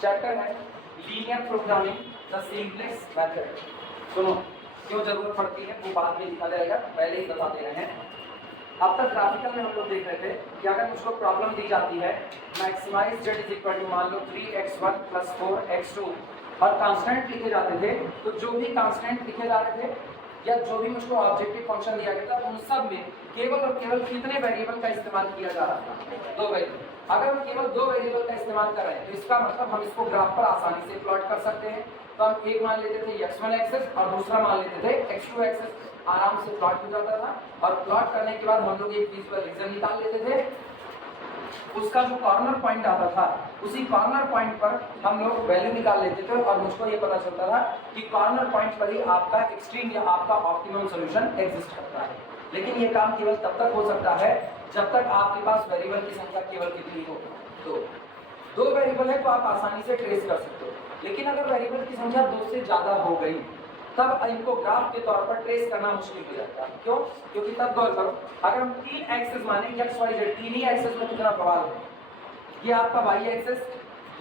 Chapter है linear programming the simplex method. सुनो, क्यों जरूरत पड़ती है वो बाद में लिखा जाएगा, पहले ही बता दे रहे हैं। अब तक ग्राफिकल में हम लोग देख रहे थे कि अगर मुझको प्रॉब्लम दी जाती है maximize z is equal to मान लो 3x1 + 4x2 और कांस्टेंट लिखे जाते थे, तो जो भी कांस्टेंट लिखे जा रहे थे या जो भी मुझको ऑब्जेक्टिव फंक्शन दिया गया था उन सब में केवल और केवल कितने वेरिएबल का इस्तेमाल किया जा रहा था? 2 वेरिएबल। अगर हम केवल 2 वेरिएबल का इस्तेमाल कर रहे हैं तो इसका मतलब हम इसको ग्राफ पर आसानी से प्लॉट कर सकते हैं। तो हम एक मान लेते थे x1 एक्सिस और दूसरा मान लेते थे x2 एक्सिस, आराम से प्लॉट हो जाता था। और प्लॉट करने के बाद हम लोग एक विजुअल रीजन निकाल लेते थे, उसका जो कॉर्नर पॉइंट आता था उसी कॉर्नर पॉइंट पर हम लोग वैल्यू निकाल लेते थे और मुझको ये पता चलता था कि कॉर्नर पॉइंट पर ही आपका एक्सट्रीम या आपका ऑप्टिमम सॉल्यूशन एग्जिस्ट करता है। लेकिन ये काम केवल तब तक हो सकता है जब तक आपके पास वेरिएबल की संख्या केवल कितनी हो? 2 वेरिएबल है तो आप आसानी से ट्रेस कर सकते हो। लेकिन अगर वेरिएबल की संख्या 2 से ज्यादा हो गई तब इनको ग्राफ के तौर पर ट्रेस करना मुश्किल हो जाता है। क्यों? क्योंकि तब गौर करो, अगर हम 3 एक्सिस माने x y z, 3 ही एक्सिस में कितना प्रभाव है? ये आपका y एक्सिस,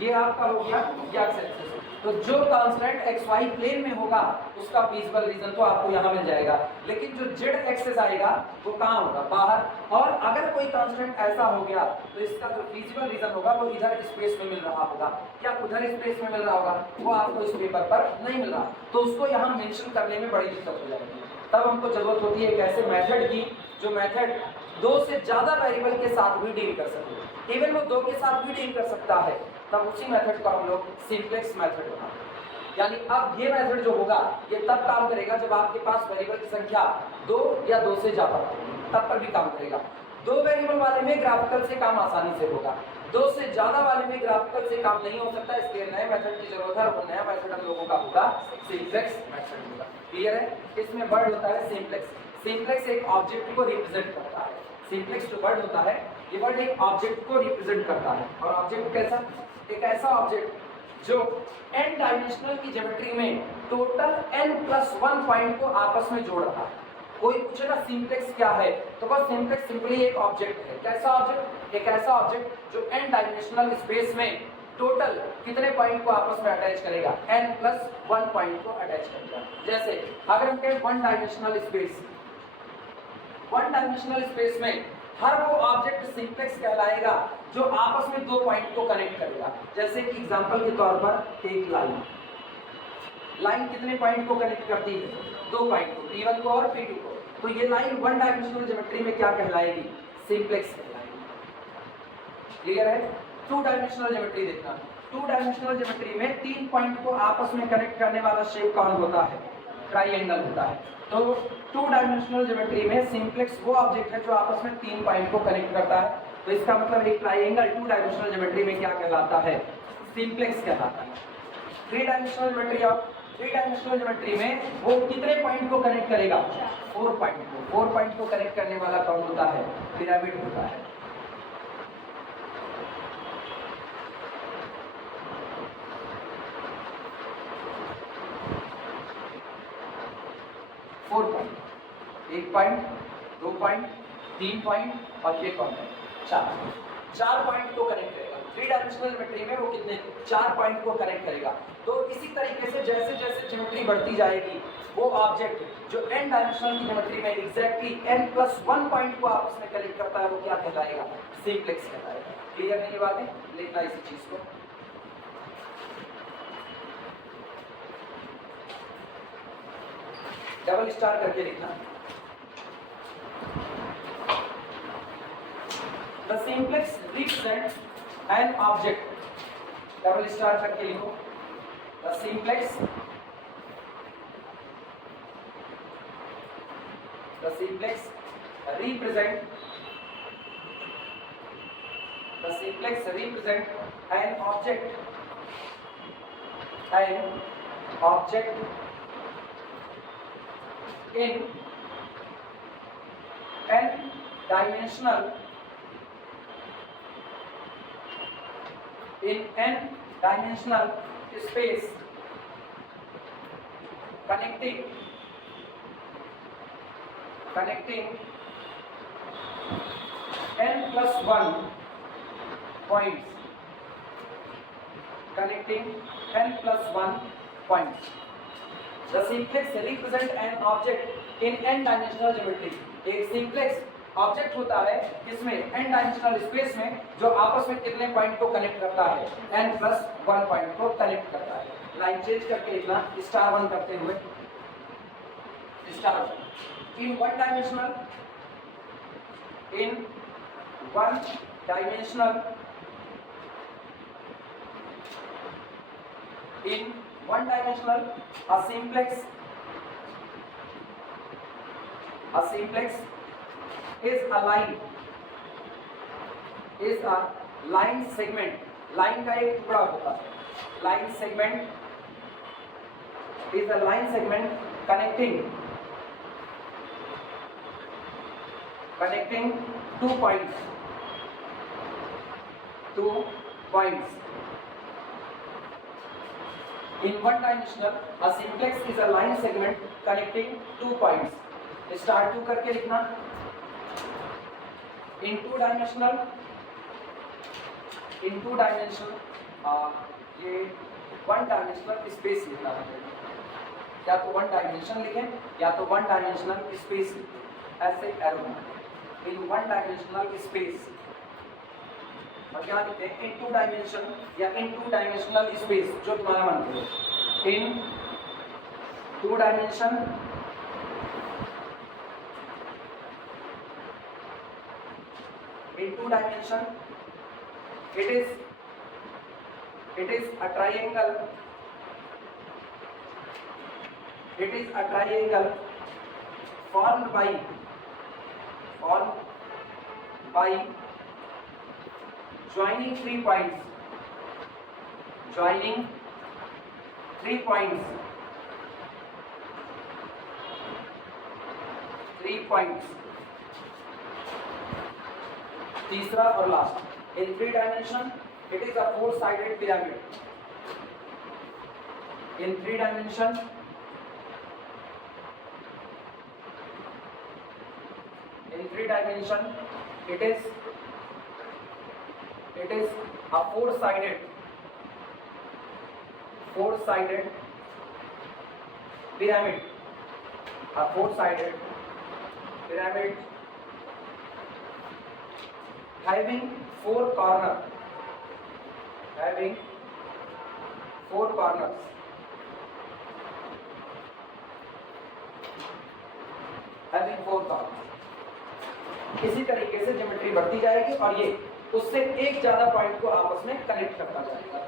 ये आपका हो गया x एक्सिस। तो जो कांस्टेंट x y प्लेन में होगा उसका फीजिबल रीजन तो आपको यहाँ मिल जाएगा, लेकिन जो z एक्सिस आएगा वो कहाँ होगा? बाहर। और अगर कोई कांस्टेंट ऐसा हो गया तो इसका जो फीजिबल रीजन होगा वो इधर स्पेस में मिल रहा होगा या उधर स्पेस में मिल रहा होगा, वो आपको इस पेपर पर नहीं मिल रहा, तो उसको यहाँ मेंशन करने में बड़ी दिक्कत हो जाएगी। तब हमको जरूरत होती है एक ऐसे मेथड की जो मेथड 2 से ज्यादा वेरिएबल के साथ भी डील कर सके। इवन वो 2 के साथ भी डील कर सकता है, तब उसी मेथड को हम लोग सिंपलेक्स मेथड बनाते हैं। यानी अब ये मेथड जो होगा ये तब काम करेगा जब आपके पास वेरिएबल की संख्या 2 या 2 से ज्यादा होगी, तब पर भी काम करेगा। 2 वेरिएबल वाले में ग्राफिकल से काम आसानी से होगा, 2 से ज्यादा वाले में ग्राफिकल से काम नहीं हो सकता, इसलिए नए मेथड की जरूरत है। और नया मेथड हम लोगों का होगा सिंपलेक्स मेथड होगा। क्लियर है? इसमें वर्ड होता है सिंपलेक्स। सिंपलेक्स एक ऑब्जेक्ट को रिप्रेजेंट करता है। सिंपलेक्स जो वर्ड होता है ये वर्ड एक ऑब्जेक्ट को रिप्रेजेंट करता है। और ऑब्जेक्ट कैसा? एक ऐसा ऑब्जेक्ट जो n डायमेंशनल की ज्योमेट्री में टोटल n+1 पॉइंट को आपस में जोड़ रहा है। कोई पूछेगा सिंपलेक्स क्या है, तो बस सिंपलेक्स सिंपली एक ऑब्जेक्ट है। कैसा ऑब्जेक्ट? एक ऐसा ऑब्जेक्ट जो n डायमेंशनल स्पेस में टोटल कितने पॉइंट को आपस में अटैच करेगा? n+1 पॉइंट को अटैच करेगा। जैसे अगर हम कहें 1 डायमेंशनल स्पेस, 1 डायमेंशनल स्पेस में हर वो ऑब्जेक्ट सिंपलेक्स कहलाएगा जो आपस में 2 पॉइंट को कनेक्ट करेगा। जैसे कि एग्जांपल के तौर पर एक लाइन कितने पॉइंट को कनेक्ट करती है? 2 पॉइंट को, P1 को और P2 को। तो ये लाइन 1 डायमेंशनल ज्योमेट्री में क्या कहलाएगी? सिंपलेक्स कहलाएगी। क्लियर है? 2 डायमेंशनल ज्योमेट्री देखना, 2 डायमेंशनल ज्योमेट्री में 3 पॉइंट को आपस में कनेक्ट करने वाला शेप कौन होता है? ट्राइएंगल होता है। तो 2 डायमेंशनल ज्योमेट्री में सिंपलेक्स वो ऑब्जेक्ट है जो आपस में 3 पॉइंट को कनेक्ट करता है। तो इसका मतलब एक ट्राइएंगल 2 डायमेंशनल ज्योमेट्री में क्या कहलाता है? सिंपलेक्स कहलाता है। 3 डायमेंशनल ज्योमेट्री और 3 डायमेंशनल ज्योमेट्री में वो कितने पॉइंट को कनेक्ट करेगा? 4 पॉइंट को। 4 पॉइंट को कनेक्ट करने वाला कौन होता है? पिरामिड होता है। एक पॉइंट, 2 पॉइंट, 3 पॉइंट और ये कौन है? 4 पॉइंट को कनेक्ट करेगा। 3 डायमेंशनल ज्योमेट्री में वो कितने? 4 पॉइंट को कनेक्ट करेगा। तो इसी तरीके से जैसे जैसे ज्योमेट्री बढ़ती जाएगी वो ऑब्जेक्ट जो n डायमेंशनल की ज्योमेट्री में एग्जैक्टली n+1 पॉइंट को आपस में कनेक्ट करता है वो क्या कहलाएगा? सिंपलेक्स कहलाएगा। क्लियर है ये बातें? लिखना इसी चीज को। डबल स्टार करके लिखना। The simplex represents an object. Double star करके लिखो। The simplex represent an object in n dimensional space connecting n+1 points connecting n plus 1 points. The simplex represent an object in n dimensional geometry. एक simplex object होता है इसमें n dimensional space में जो आपस में कितने पॉइंट को कनेक्ट करता है, n प्लस 1 पॉइंट को कनेक्ट करता है. लाइन चेंज करके लिखना स्टार 1 करते हुए, star 1 in one dimensional, in one dimensional, in one dimensional a simplex is a line segment. Line का एक टुकड़ा होता है. Line segment is a line segment connecting two points. In one dimensional, a simplex is a line segment connecting 2 points. Start 2 करके लिखना. In two dimensional, ये one dimensional space लिखना है. या तो वन डायमेंशन लिखें या तो वन डायमेंशनल स्पेस ऐसे एरो बनाएं. इन वन डायमेंशनल स्पेस और क्या लिखते हैं, इन टू डायमेंशन या इन टू डायमेंशनल स्पेस, जो तुम्हारा मन करे. In two dimension, in two dimension it is a triangle, formed by joining 3 points, तीसरा और last. In 3 dimension it is a 4-sided pyramid. In 3 dimension it is a 4-sided pyramid. A 4-sided pyramid having 4 corners. इसी तरीके से geometry बढ़ती जाएगी और ये उससे एक ज्यादा पॉइंट को आपस में कनेक्ट करता जाएगा.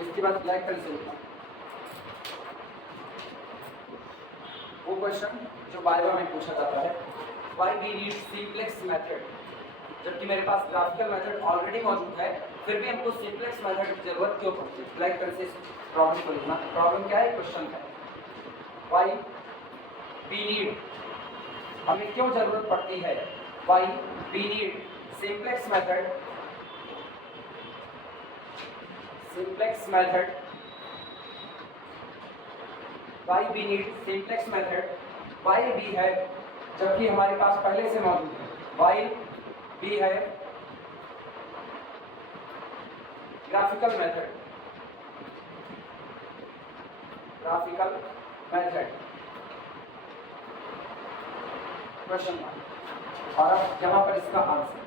इसके बाद ब्लैक पेन से लिखना. वो क्वेश्चन जो बायोलॉजी में पूछा जाता है, why we need simplex method. जबकि मेरे पास ग्राफिकल मेथड ऑलरेडी मौजूद है, फिर भी हमको सिंप्लेक्स मेथड की जरूरत क्यों पड़ती है. ब्लैक पेन से प्रॉब्लम को लिखना. प्रॉब्लम क्या है, क्वेश्चन है. व्हाई वी नीड, हमें क्यों जरूरत पड़ती है. Why we need simplex method. Why we need simplex method? Why we have, जबकि हमारे पास पहले से मौजूद है. Why we have graphical method. Question mark. और अब यहाँ पर इसका answer.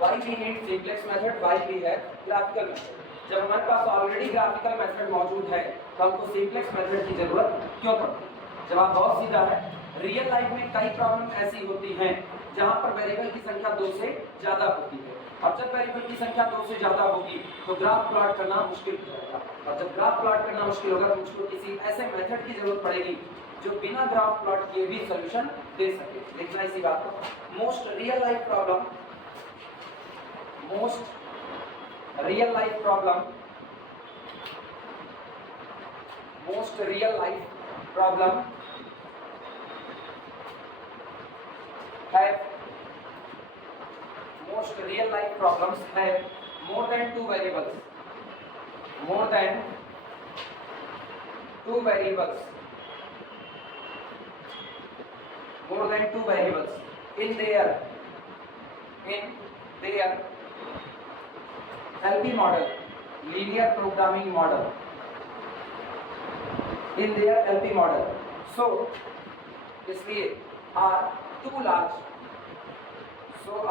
Why we need simplex method? Why we have graphical method? जब हमारे पास ऑलरेडी ग्राफिकल मेथड मौजूद है तो हमको सिंप्लेक्स मेथड की जरूरत क्यों पड़ती है. जवाब बहुत सीधा है. रियल लाइफ में कई प्रॉब्लम ऐसी होती हैं जहां पर वेरिएबल की संख्या 2 से ज्यादा होती है. अब जब वेरिएबल की संख्या 2 से ज्यादा होगी तो ग्राफ प्लॉट करना मुश्किल हो जाएगा. और जब ग्राफ प्लॉट करना मुश्किल होगा तो मुझको किसी ऐसे मेथड की जरूरत पड़ेगी जो बिना ग्राफ प्लॉट किए भी सोल्यूशन दे सके. लिखना इसी बात को. Most real life problem most real life problem most real life problem have most real life problems have more than two variables more than two variables in their LP model, linear programming model, in their LP model. So इसलिए are too large for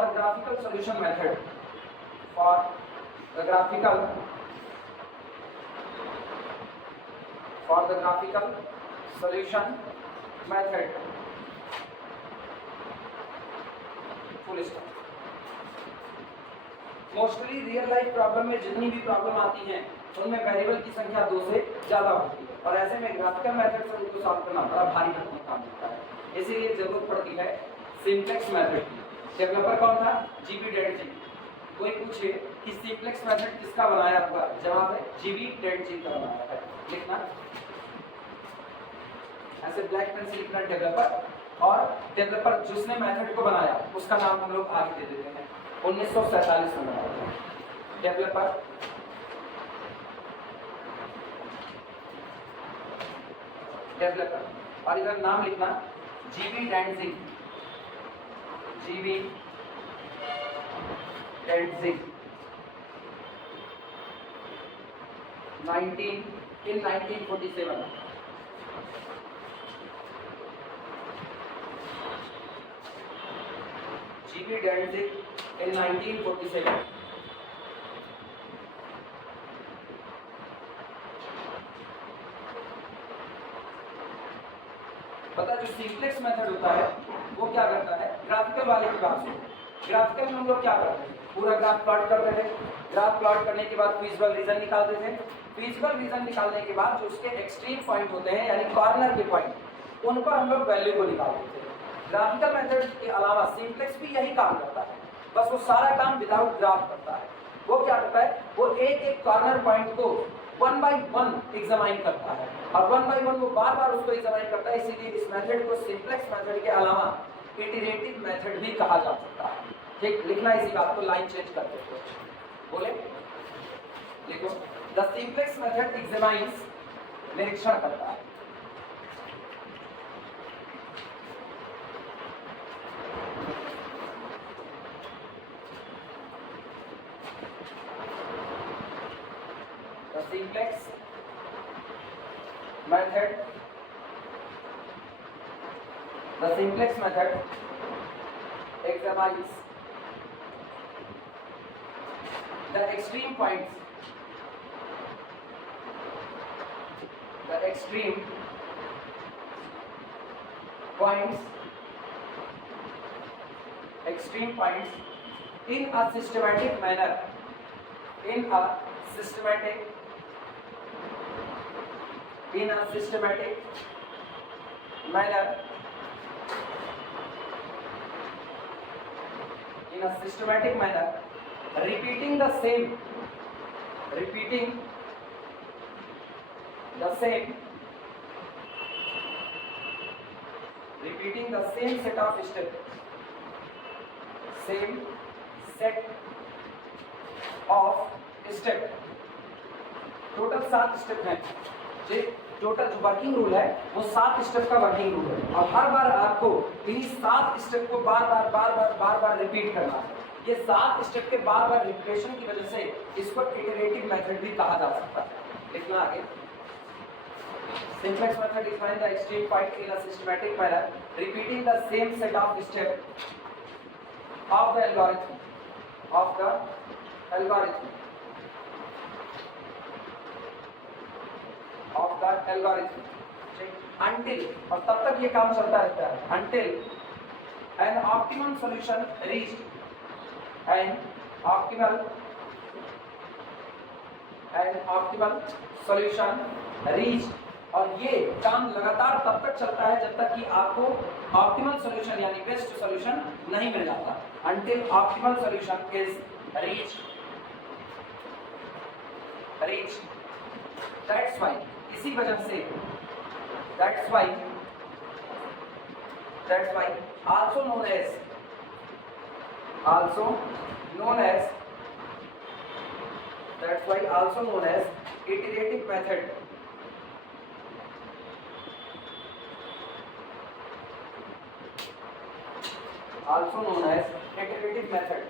the graphical solution method full stop. Mostly real life problem में जितनी भी problem आती हैं उनमें variable की संख्या 2 से ज्यादा होती है और ऐसे में ग्राफिकल मेथड से उनको सॉल्व करना बड़ा भारी भरकम काम होता है, इसीलिए जरूरत पड़ती है सिंप्लेक्स मेथड की। डेवलपर कौन था? जीबी डेड जी। कोई पूछे कि सिंप्लेक्स मेथड किसका बनाया हुआ, जवाब है जीबी डेड जी का बनाया है। लिखना ऐसे ब्लैक पेन से लिखना डेवलपर, और डेवलपर जिसने मेथड को बनाया उसका नाम हम लोग आगे दे देते हैं। 1947 में बनाया था डेवलपर, और इधर नाम लिखना GB Dantzig 1947। GB Dantzig in 1947। पता जो सिंप्लेक्स मेथड होता है वो क्या करता है, ग्राफिकल वाले की बात सुनो। ग्राफिकल में हम लोग क्या करते हैं, पूरा ग्राफ प्लॉट करते थे। ग्राफ प्लॉट करने के बाद फिजिबल रीजन निकालते थे। फिजिबल रीजन निकालने के बाद जो उसके एक्सट्रीम पॉइंट होते हैं यानी कॉर्नर के पॉइंट, उन पर हम लोग वैल्यू को निकालते थे। ग्राफिकल मेथड के अलावा सिंप्लेक्स भी यही काम करता है, बस वो सारा काम विदाउट ग्राफ करता है। वो क्या करता है, वो एक एक कॉर्नर पॉइंट को 1 by 1 एग्जामाइन करता है, और 1 by 1 वो बार बार उसको एग्जामाइन करता है। इसीलिए इस मेथड को सिंप्लेक्स मेथड के अलावा इटरेटिव मेथड भी कहा जा सकता है। ठीक, लिखना इसी बात को, लाइन चेंज करते हुए बोले, लिखो द सिंप्लेक्स मेथड एग्जामाइंस, निरीक्षण करता है। Simplex method, the simplex method examines the extreme points in a systematic manner, in a systematic manner, repeating the same set of steps, total 7 step हैं। टोटल जो working rule है वो 7 step का working rule है, और हर बार आपको इन्हीं 7 step को बार बार रिपीट करना है। ये 7 स्टेप के बार बार रिपीटेशन की वजह से इसको इटरेटिव मेथड भी कहा जा सकता है। लिखना आगे, simplex method defines the extreme point in a systematic manner, repeating the same set of steps of the algorithm until, और तब तक ये काम चलता रहता है, until an optimum solution reached, an optimal solution reached और ये काम लगातार तब तक चलता है जब तक कि आपको ऑप्टिमल सॉल्यूशन यानी बेस्ट सॉल्यूशन नहीं मिल जाता, until optimal solution is reach. That's why, इसी वजह से that's why also known as iterative method, also known as iterative method।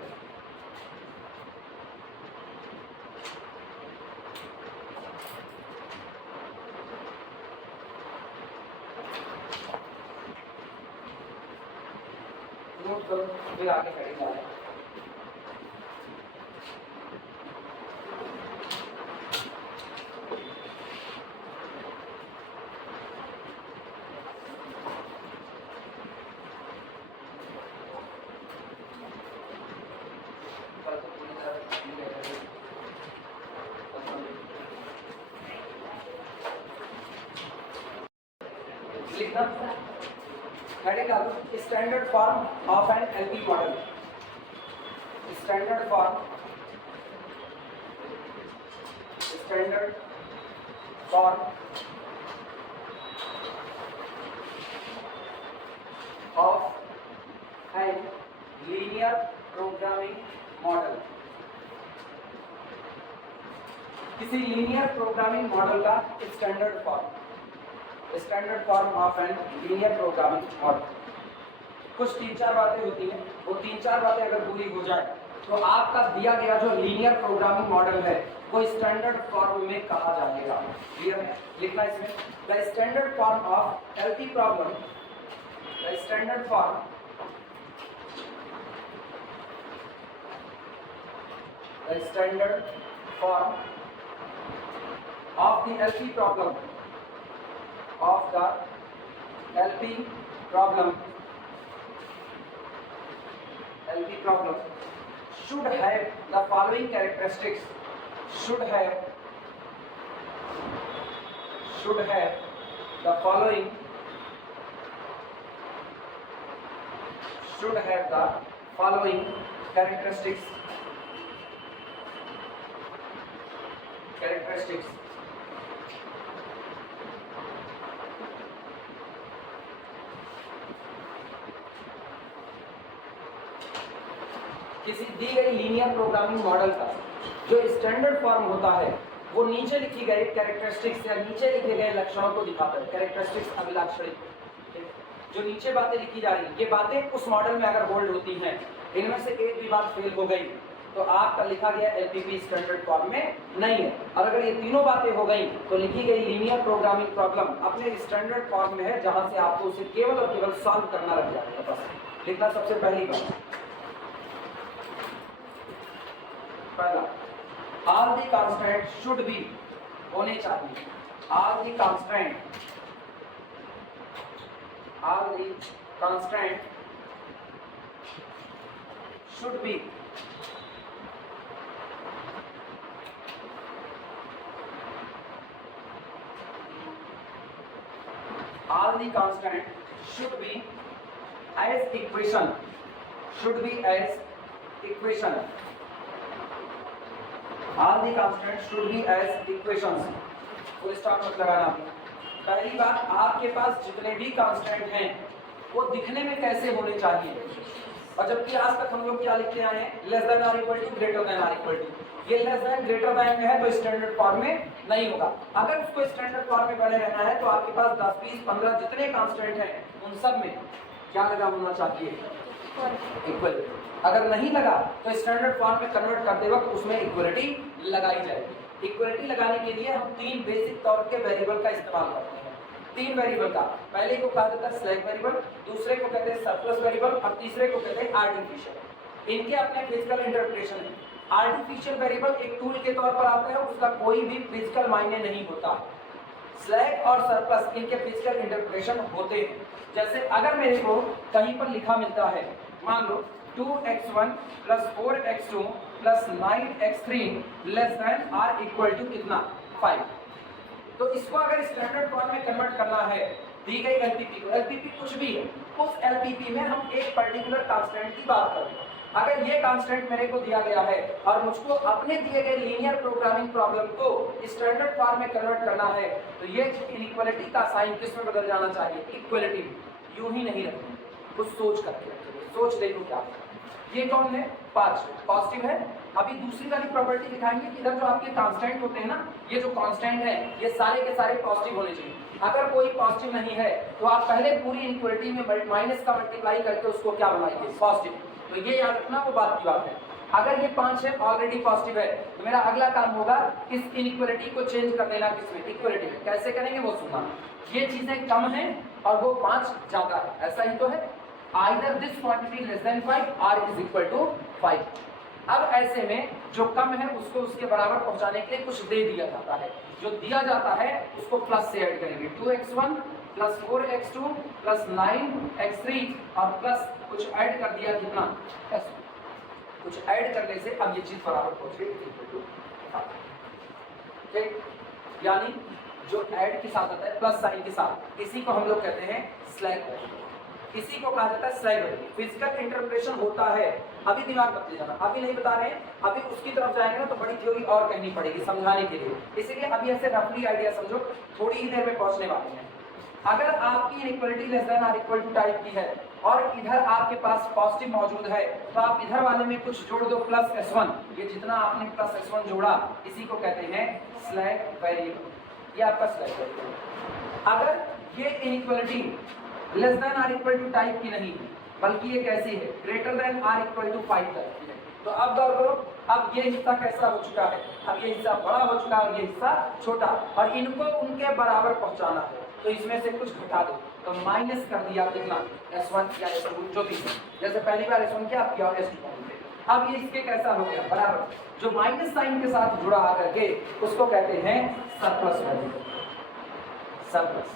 Note करो, फिर आगे बढ़ेंगे। लिखना हेडिंग डालो, standard form of an LP model. Standard form of an linear programming model. किसी लीनियर प्रोग्रामिंग मॉडल का standard form of an linear programming model. कुछ 3-4 बातें होती हैं, वो 3-4 बातें अगर पूरी हो जाए तो आपका दिया गया जो लीनियर प्रोग्रामिंग मॉडल है वो स्टैंडर्ड फॉर्म में कहा जाएगा। क्लियर है? लिखना इसमें, the standard form of LP problem, the standard form of the LP problem should have the following characteristics, should have the following characteristics किसी दी गई लीनियर प्रोग्रामिंग मॉडल का जो स्टैंडर्ड फॉर्म होता है वो नीचे लिखी गई कैरेक्टरिस्टिक्स या नीचे लिखे गए लक्षणों को दिखाता है। कैरेक्टरिस्टिक्स अभिलाक्षणिक, जो नीचे बातें लिखी जा रही हैं, ये बातें उस मॉडल में अगर होल्ड होती हैं, इनमें से एक भी बात फेल हो गई तो आपका लिखा गया एलपीपी स्टैंडर्ड फॉर्म में नहीं है। और अगर ये तीनों बातें हो गई तो लिखी गई लीनियर प्रोग्रामिंग प्रॉब्लम अपने स्टैंडर्ड फॉर्म में है, जहां से आपको उसे केवल और केवल सॉल्व करना रह जाएगा। बस लिखना सबसे पहली बात। पहला, all the constant should B, होने चाहिए। All the constant should B, all the constant should be as equation, all the constant should be as equations। Full stop मत लगाना। पहली बात, आपके पास जितने भी कांस्टेंट हैं वो दिखने में कैसे होने चाहिए, और जबकि आज तक हम लोग क्या लिखते आए हैं, less than or equal to, greater than or equal to. ये लेस देन ग्रेटर देन में है तो स्टैंडर्ड फॉर्म में नहीं होगा। अगर उसको स्टैंडर्ड फॉर्म में बने रहना है तो आपके पास 10, 20, 15 जितने कांस्टेंट हैं उन सब में क्या लगा होना चाहिए, इक्वल। अगर नहीं लगा तो स्टैंडर्ड फॉर्म में कन्वर्ट करते वक्त उसमें इक्वलिटी लगाई जाएगी। इक्वलिटी लगाने के लिए हम 3 बेसिक तौर के वेरिएबल का इस्तेमाल करते हैं। 3 वेरिएबल का, पहले को कहा जाता है स्लैक वेरिएबल, दूसरे को कहते हैं सरप्लस वेरिएबल और तीसरे को कहते हैं आर्टिफिशियल। इनके अपने फिजिकल इंटरप्रिटेशन है। आर्टिफिशियल वेरिएबल एक टूल के तौर पर आता है, उसका कोई भी फिजिकल मायने नहीं होता। स्लैक और सरप्लस इनके फिजिकल इंटरप्रिटेशन होते हैं। जैसे अगर मेरे को कहीं पर लिखा मिलता है, मान लो 2x1 + 4x2 + 9x3 less than or equal to कितना, 5। तो इसको अगर स्टैंडर्ड फॉर्म में कन्वर्ट करना है, दी गई एलपीपी को, एलपीपी कुछ भी है, उस एलपीपी में हम एक पर्टिकुलर कांस्टेंट की बात कर रहे हैं। अगर ये कांस्टेंट मेरे को दिया गया है और मुझको अपने दिए गए लीनियर प्रोग्रामिंग प्रॉब्लम को स्टैंडर्ड फॉर्म में कन्वर्ट करना है, तो ये इनइक्वालिटी का साइन किस में बदल जाना चाहिए? इक्वलिटी में। यूं ही नहीं रखेंगे, कुछ सोच करके रखेंगे। सोच देखो क्या है। ये कौन है? 5 पॉजिटिव है। अभी दूसरी वाली प्रॉपर्टी दिखाएंगे कि इधर जो आपके कांस्टेंट होते हैं ना, ये जो कांस्टेंट है ये सारे के सारे पॉजिटिव होने चाहिए। अगर कोई पॉजिटिव नहीं है तो आप पहले पूरी इनइक्वालिटी में माइनस का मल्टीप्लाई करके उसको क्या बनाएंगे? पॉजिटिव। तो ये याद रखना, वो बात की बात है। अगर ये 5 है, ऑलरेडी पॉजिटिव है, तो मेरा अगला काम होगा इस इनइक्वालिटी को चेंज कर देना किसमें? इक्वालिटी में। कैसे करेंगे वो सुनना। ये चीजें कम है और वो 5 ज्यादा है, ऐसा ही तो है। Either this quantity less than 5 or it is equal to 5। अब ऐसे में जो कम है उसको उसके बराबर पहुंचाने के लिए कुछ दे दिया जाता है। जो दिया जाता है उसको प्लस से ऐड करेंगे। 2x1 plus 4x2 plus 9x3 और प्लस कुछ ऐड कर दिया, कितना? कुछ ऐड करने से अब ये चीज बराबर पहुंचेगी। ठीक, यानी जो ऐड के साथ आता है प्लस साइन के साथ, इसी को हम लोग कहते हैं स्लैक वैल्यू। इसी को कहा जाता है स्लैक वैल्यू। फिजिकल इंटरप्रिटेशन होता है, अभी दिमाग मत ले जाना, अभी नहीं बता रहे हैं। अभी उसकी तरफ जाएंगे ना तो बड़ी थ्योरी और कहनी पड़ेगी समझाने के लिए, इसीलिए अभी ऐसे रफली आइडिया समझो, थोड़ी ही देर में पहुंचने वाले हैं। अगर आपकी इनइक्वालिटी लेस देन और इक्वल टू टाइप की है और इधर आपके पास पॉजिटिव मौजूद है, तो आप इधर वाले में कुछ जोड़ दो प्लस s1। ये जितना आपने प्लस s1 जोड़ा इसी को कहते हैं स्लैक वेरिएबल। ये आपका स्लैक वेरिएबल। अगर ये inequality less than or equal to type की नहीं, बल्कि ये कैसी है? Greater than or equal to 5 type की है, तो अब गौर करो, अब ये हिस्सा कैसा हो चुका है? अब ये हिस्सा बड़ा हो चुका है और ये हिस्सा छोटा, और इनको उनके बराबर पहुंचाना है, तो इसमें से कुछ घटा दो। तो माइनस कर दिया कितना? s1 या s2 जो भी है। जैसे पहली बार s1 क्या किया और s2 थे, अब ये इसके कैसा हो गया? बराबर। जो माइनस साइन के साथ जुड़ा आकर के उसको कहते हैं सरप्लस वैल्यू, सरप्लस।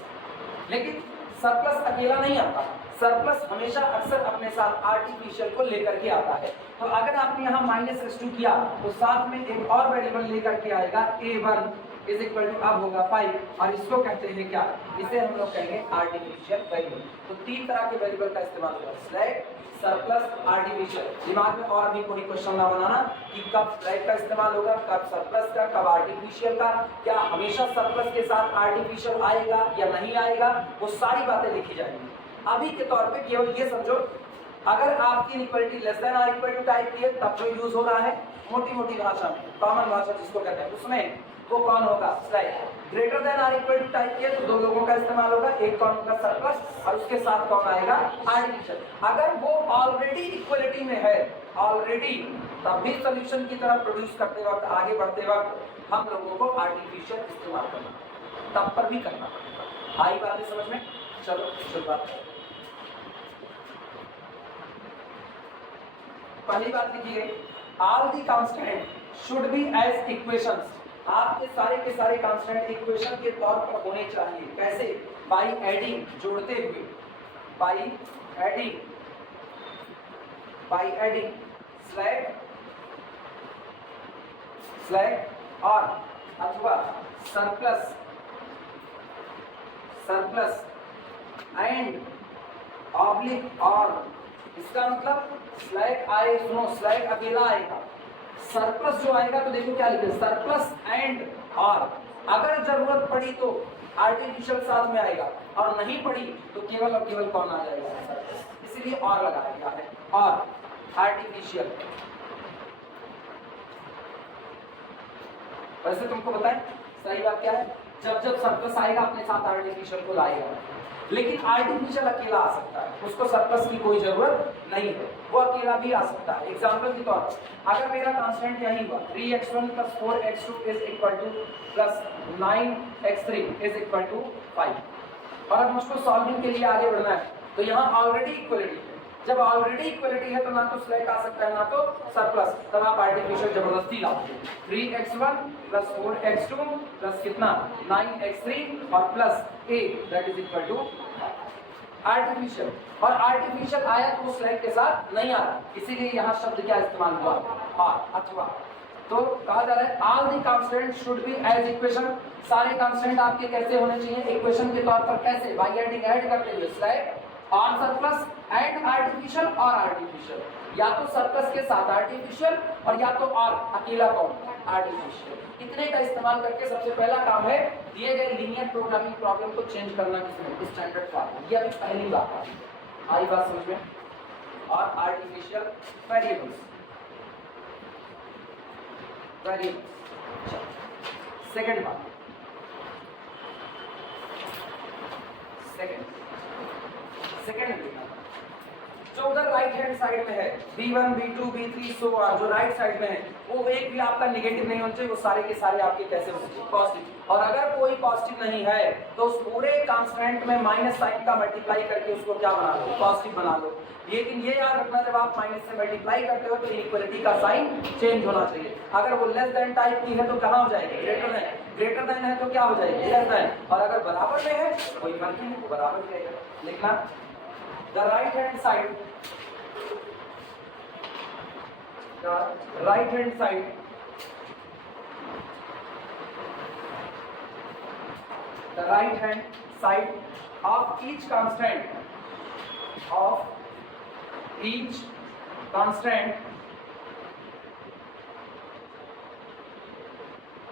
लेकिन सरप्लस अकेला नहीं आता, सरप्लस हमेशा अक्सर अपने साथ आर्टिफिशियल को लेकर के आता है। तो अगर आपने यहाँ माइनस s2 किया तो साथ में एक और वेरिएबल लेकर के आएगा a1 इज इक्वल टू, अब होगा 5, और इसको कहते हैं क्या? इसे हम लोग कहेंगे आर्टिफिशियल वेरिएबल। तो 3 तरह के वेरिएबल का इस्तेमाल होगा, स्लैक, सरप्लस, आर्टिफिशियल। दिमाग में और भी कोई क्वेश्चन ना बनाना कि कब स्लैक का इस्तेमाल होगा, कब सरप्लस का, कब आर्टिफिशियल का, क्या हमेशा सरप्लस के साथ आर्टिफिशियल आएगा या नहीं आएगा, वो सारी बातें लिखी जाएंगी। अभी के तौर पे केवल ये समझो, अगर आपकी inequality less than or equal to type की है, तब जो यूज हो रहा है मोटी मोटी भाषा में, कॉमन भाषा जिसको कहते हैं, उसमें वो कौन होगा? Slack. Greater than or equal to type की है तो 2 लोगों का इस्तेमाल होगा, एक कौन होगा? सरप्लस, और उसके साथ कौन आएगा? आर्टिफिशियल। अगर वो ऑलरेडी इक्वलिटी में है, ऑलरेडी, तब भी सोल्यूशन की तरफ प्रोड्यूस करते वक्त, आगे बढ़ते वक्त हम लोगों को आर्टिफिशियल इस्तेमाल करना, तब पर भी करना पड़ेगा। आई बातें समझ में? चलो शुरुआत करें। पहली बात लिखी गई, all the constant should be as equations. आपके सारे के सारे कांस्टेंट इक्वेशन के तौर पर होने चाहिए। कैसे? बाय एडिंग, जोड़ते हुए, बाय एडिंग स्लैक और अथवा सरप्लस एंड ऑब्लिक और। इसका मतलब स्लैक आए, सुनो, स्लैक अकेला आएगा, सरप्लस जो आएगा तो देखो क्या लिखे, सरप्लस एंड और। अगर जरूरत पड़ी तो आर्टिफिशियल साथ में आएगा, और नहीं पड़ी तो केवल और केवल कौन आ जाएगा? सरप्लस। इसीलिए और लगाया गया है, और आर्टिफिशियल। वैसे तुमको बताएं सही बात क्या है? जब जब सरप्लस आएगा अपने साथ आर्टिफिशियल को लाएगा, लेकिन आर्टिफिशियल अकेला आ सकता है, उसको सरप्लस की कोई जरूरत नहीं है, वो अकेला भी आ सकता है। एग्जांपल के तौर पर अगर मेरा कांस्टेंट यही हुआ 3x1 + 4x2 is equal to plus 9x3 is equal to 5, और अब मुझको सॉल्विंग के लिए आगे बढ़ना है, तो यहाँ ऑलरेडी इक्वलिटी है। जब ऑलरेडी इक्वलिटी है तो ना तो स्लैक आ सकता है ना तो सरप्लस, तब आप आर्टिफिशियल जबरदस्ती लाओगे। 3x1 + 4x2 प्लस कितना? 9x3 और plus a that is equal to artificial. और आर्टिफिशियल आया तो स्लैक के साथ नहीं आ रहा, इसीलिए यहाँ शब्द क्या इस्तेमाल हुआ? और अथवा। तो कहा जा रहा है all the constant should be as equation, सारे कांस्टेंट आपके कैसे होने चाहिए इक्वेशन के तौर पर, कैसे बाय एडिंग, ऐड करते हुए स्लैब और सरप्लस एंड आर्टिफिशियल और आर्टिफिशियल, या तो सरप्लस के साथ आर्टिफिशियल और या तो और अकेला कौन आर्टिफिशियल, इतने का इस्तेमाल करके सबसे पहला काम है दिए गए लीनियर प्रोग्रामिंग प्रॉब्लम को चेंज करना किसमें स्टैंडर्ड फॉर्म, ये अभी पहली बात आई बात समझ में। और आर्टिफिशियल वेरिएबल्स सेकंड बात, सेकंड जो उधर राइट हैंड साइड में है b1 b2 b3 so on, जो राइट साइड में है वो एक भी आपका नेगेटिव नहीं होना चाहिए, वो सारे के सारे आपके कैसे होने चाहिए पॉजिटिव, और अगर कोई पॉजिटिव नहीं है तो उस पूरे कांस्टेंट में माइनस साइन का मल्टीप्लाई करके उसको क्या बना लो पॉजिटिव बना लो। लेकिन ये याद रखना जब आप माइनस से मल्टीप्लाई करते हो तो इनइक्वालिटी का साइन चेंज होना चाहिए, अगर वो लेस देन टाइप की है तो कहाँ हो जाएगी ग्रेटर देन है तो क्या हो जाएगी लेस देन, और अगर बराबर में है कोई फर्क नहीं, बराबर रहेगा। लिखना the right hand side of each constant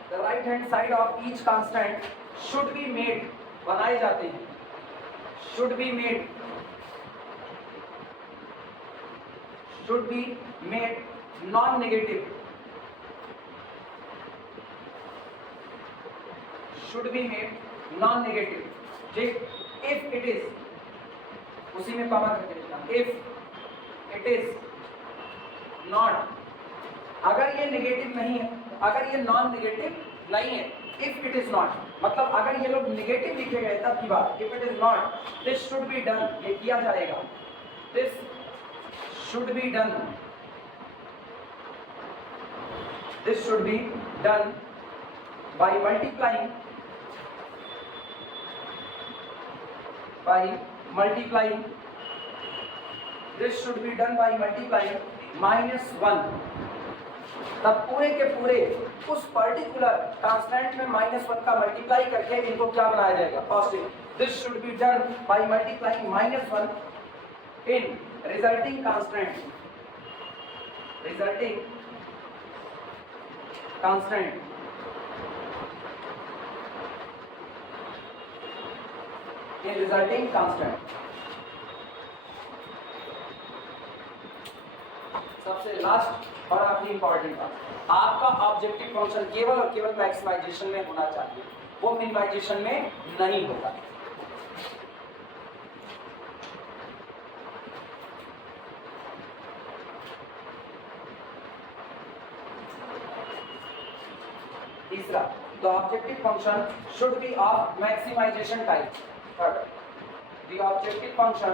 the right hand side of each constant should be made, बनाए जाते हैं, should be made non-negative, ठीक, if it is, उसी में कॉमा करके लिखना, if it is not, अगर ये नेगेटिव नहीं है, अगर ये नॉन नेगेटिव नहीं है, if it is not मतलब अगर ये लोग नेगेटिव लिखे गए तब की बात, if it is not this should be done, ये किया जाएगा, this should be done by multiplying this should be done by multiplying -1, तब पूरे के पूरे उस पर्टिकुलर कांस्टेंट में -1 का मल्टीप्लाई करके इनको क्या बनाया जाएगा positive, this should be done by multiplying -1 in resulting constant सबसे लास्ट और आखिरी इंपॉर्टेंट बात, आपका ऑब्जेक्टिव फंक्शन केवल और केवल मैक्सिमाइजेशन में होना चाहिए, वो मिनिमाइजेशन में नहीं होगा। तीसरा, the objective function should be of maximization type. Third, the objective function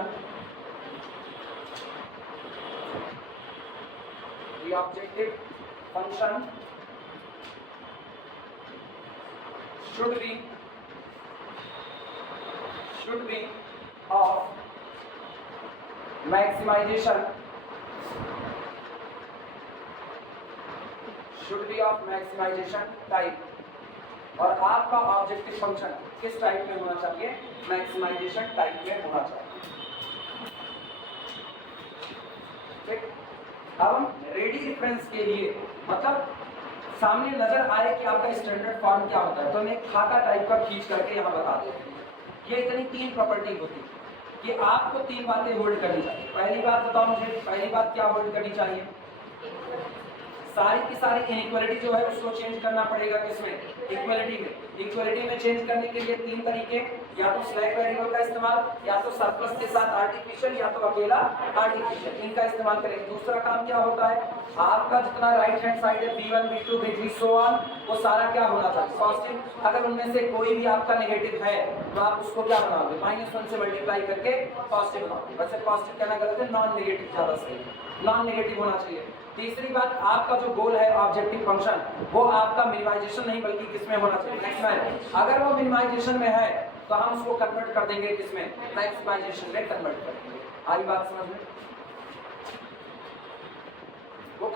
should be of maximization type, और आपका ऑब्जेक्टिव फंक्शन किस टाइप में होना चाहिए मैक्सिमाइजेशन टाइप में होना चाहिए। ठीक, अब हम रेडी रेफरेंस के लिए मतलब सामने नजर आए कि आपका स्टैंडर्ड फॉर्म क्या होता है तो हम एक खाका टाइप का खींच करके यहाँ बता देते हैं। ये इतनी 3 प्रॉपर्टी होती है कि आपको 3 बातें होल्ड करनी चाहिए। पहली बात बताओ मुझे, पहली बात क्या होल्ड करनी चाहिए, सारी की सारी इनइक्वालिटी जो है उसको चेंज करना पड़ेगा किसमें इक्वालिटी में चेंज करने के लिए 3 तरीके, या तो स्लैक वेरिएबल का इस्तेमाल, या तो सरप्लस के साथ आर्टिफिशियल, या तो अकेला आर्टिफिशियल, इनका इस्तेमाल करेंगे। दूसरा काम क्या होता है, आपका जितना राइट हैंड साइड है b1 b2 b3 so on वो सारा क्या होना चाहिए पॉजिटिव, अगर उनमें से कोई भी आपका नेगेटिव है तो आप उसको क्या बनाओगे -1 से मल्टीप्लाई करके पॉजिटिव बनाओगे। वैसे पॉजिटिव कहना गलत है, नॉन नेगेटिव ज्यादा सही है, नॉन नेगेटिव होना चाहिए। तीसरी बात, आपका जो गोल है ऑब्जेक्टिव फंक्शन वो आपका मिनिमाइजेशन नहीं बल्कि किसमें होना चाहिए मैक्सिमाइज, अगर वो मिनिमाइजेशन में है तो हम उसको कन्वर्ट कर देंगे किसमें मैक्सिमाइजेशन में कन्वर्ट कर देंगे। आई बात समझ में, वो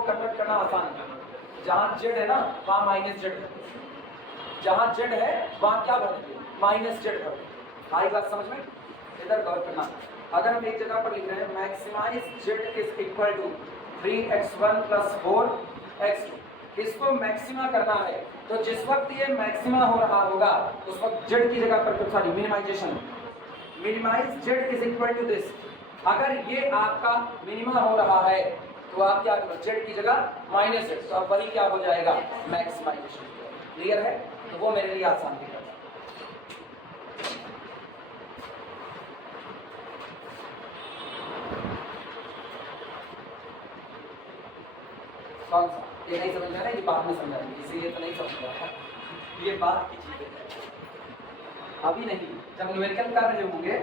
कन्वर्ट करना आसान है। जहाँ जेड है ना वहाँ माइनस जेड, जहाँ जेड है वहाँ क्या भरेंगे, माइनस जेड भरेंगे। आई बात समझ में? इधर गौर करना। अगर हम एक जगह पर लिख रहे हैं maximize Z is equal to 3x1 + 4x2, इसको मैक्सिमा करना है, तो जिस वक्त ये मैक्सिमा हो रहा होगा उस वक्त जेड की जगह पर, sorry minimization, minimize Z is equal to this. अगर ये आपका मिनिमा हो रहा है तो आप क्या करो, जेड की जगह माइनस जेड, तो अब वही क्या हो जाएगा, मैक्सिमाइजेशन। क्लियर है? तो वो मेरे लिए आसान है। कौन सा? ये नहीं समझ रहा है, ये बाद में समझाएंगे, इसीलिए तो नहीं समझ रहा है, ये बात की चीज है। अभी नहीं, जब न्यूमेरिकल कर रहे होंगे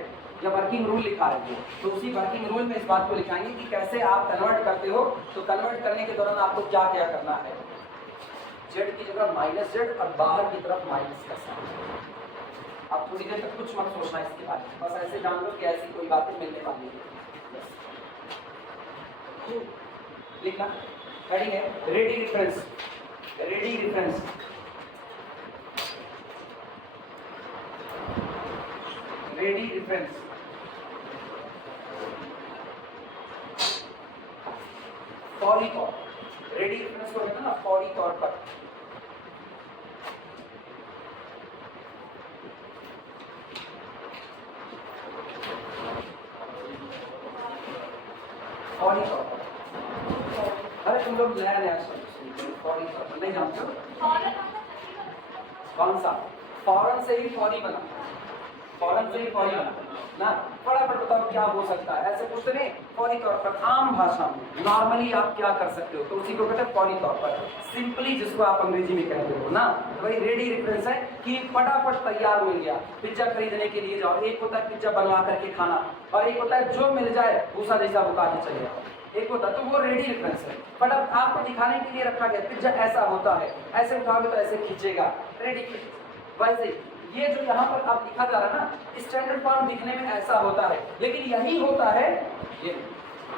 या वर्किंग रूल लिखा है तो उसी वर्किंग रूल में इस बात को लिखाएंगे कि कैसे आप कन्वर्ट करते हो। तो कन्वर्ट करने के दौरान आपको क्या क्या करना है, जेड की जगह माइनस जेड और बाहर की तरफ माइनस का साइन। आप थोड़ी देर तक कुछ मत सोचना इसके बारे में, बस ऐसे जान लो कि ऐसी कोई बातें मिलने वाली है। लिखना हेडिंग है ready reference, ready reference, ready reference. फौरी तौर, रेडी रेफरेंस को कहते हैं ना फौरी तौर पर। फौरी तौर पर, अरे तुम लोग नया नया फौरी तौर पर नहीं जानते हो? कौन सा? फौरन से ही फौरी बना, फौरन से ही फौरी बना ना। फटाफट बताओ क्या हो सकता है, ऐसे पूछते नहीं, फौरी तौर पर। आम भाषा में नॉर्मली आप क्या कर सकते हो, तो उसी को कहते हैं फौरी तौर पर, सिंपली जिसको आप अंग्रेजी में कहते हो ना। तो भाई रेडी रेफरेंस है कि फटाफट तैयार मिल गया। पिज्जा खरीदने के लिए जाओ, एक होता है पिज्जा बनवा करके खाना, और एक होता है जो मिल जाए भूसा जैसा बुका के चले जाओ, एक होता है, तो वो रेडी रेफरेंस है। बट अब आपको दिखाने के लिए रखा गया पिज्जा ऐसा होता है, ऐसे उठाओगे तो ऐसे खींचेगा, रेडी। वैसे ये जो यहाँ पर आप लिखा जा रहा है ना, स्टैंडर्ड फॉर्म दिखने में ऐसा होता है, लेकिन यही होता है ये।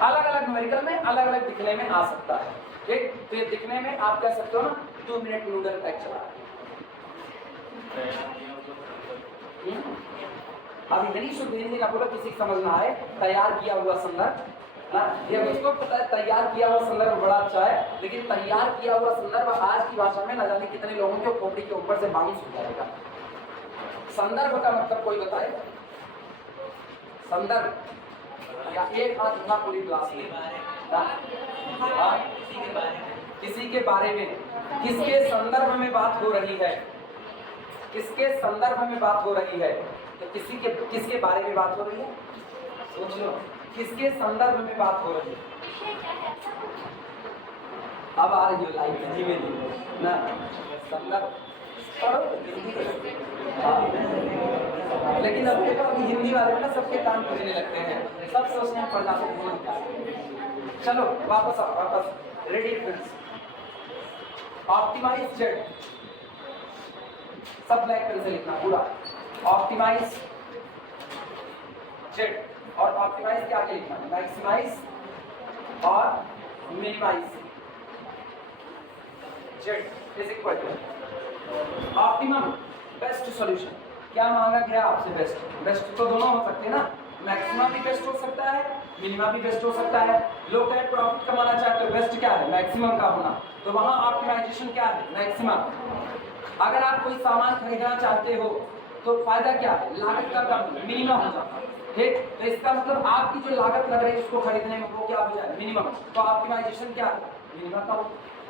अलग अलग न्यूमेरिकल में अलग अलग दिखने में आ सकता है, ठीक। तो ये दिखने में आप कह सकते हो ना 2 मिनट नूडल पैक चला है। अब इतनी शुद्ध हिंदी का बोला किसी को समझ ना आए, तैयार किया हुआ संदर्भ ना, ये मुझको पता है तैयार किया हुआ संदर्भ बड़ा अच्छा है, लेकिन तैयार किया हुआ संदर्भ आज की भाषा में न जाने कितने लोगों के खोपड़ी के ऊपर से बाउंस हो जाएगा। संदर्भ का मतलब कोई बताए? संदर्भ या एक हाथ उठा पूरी क्लास में, किसी के बारे में, किसके संदर्भ में बात हो रही है, किसके संदर्भ में बात हो रही है, तो किसके बारे में बात हो रही है, सोच लो किसके संदर्भ में बात हो रही है। अब आ रही हो लाइफ में धीमे धीमे ना, संदर्भ लेकिन अब देखो अभी हिंदी वाले ना सबके काम करने लगते हैं, सब सोचने पड़ जाते हैं। चलो वापस आओ, वापस रेडी रेफरेंस, ऑप्टिमाइज जेड, सब ब्लैक पेन से लिखना पूरा, ऑप्टिमाइज जेड। और ऑप्टिमाइज क्या लिखना है, मैक्सिमाइज और minimize Z is equal to optimum best solution. क्या मांगा गया आपसे? बेस्ट। बेस्ट तो दोनों हो सकते हैं ना, मैक्सिमम भी बेस्ट हो सकता है, मिनिमम भी बेस्ट हो सकता है। लोग कहें प्रॉफिट कमाना चाहते हो, बेस्ट क्या है? मैक्सिमम का होना, तो वहां ऑप्टिमाइजेशन क्या है? मैक्सिमम। अगर आप कोई सामान खरीदना चाहते हो तो फायदा क्या है? लागत का कम, मिनिमम हो जाता है, ठीक। तो इसका मतलब आपकी जो लागत लग रही है उसको खरीदने में वो क्या हो जाए? मिनिमम। तो ऑप्टिमाइजेशन क्या है? मिनिमम का।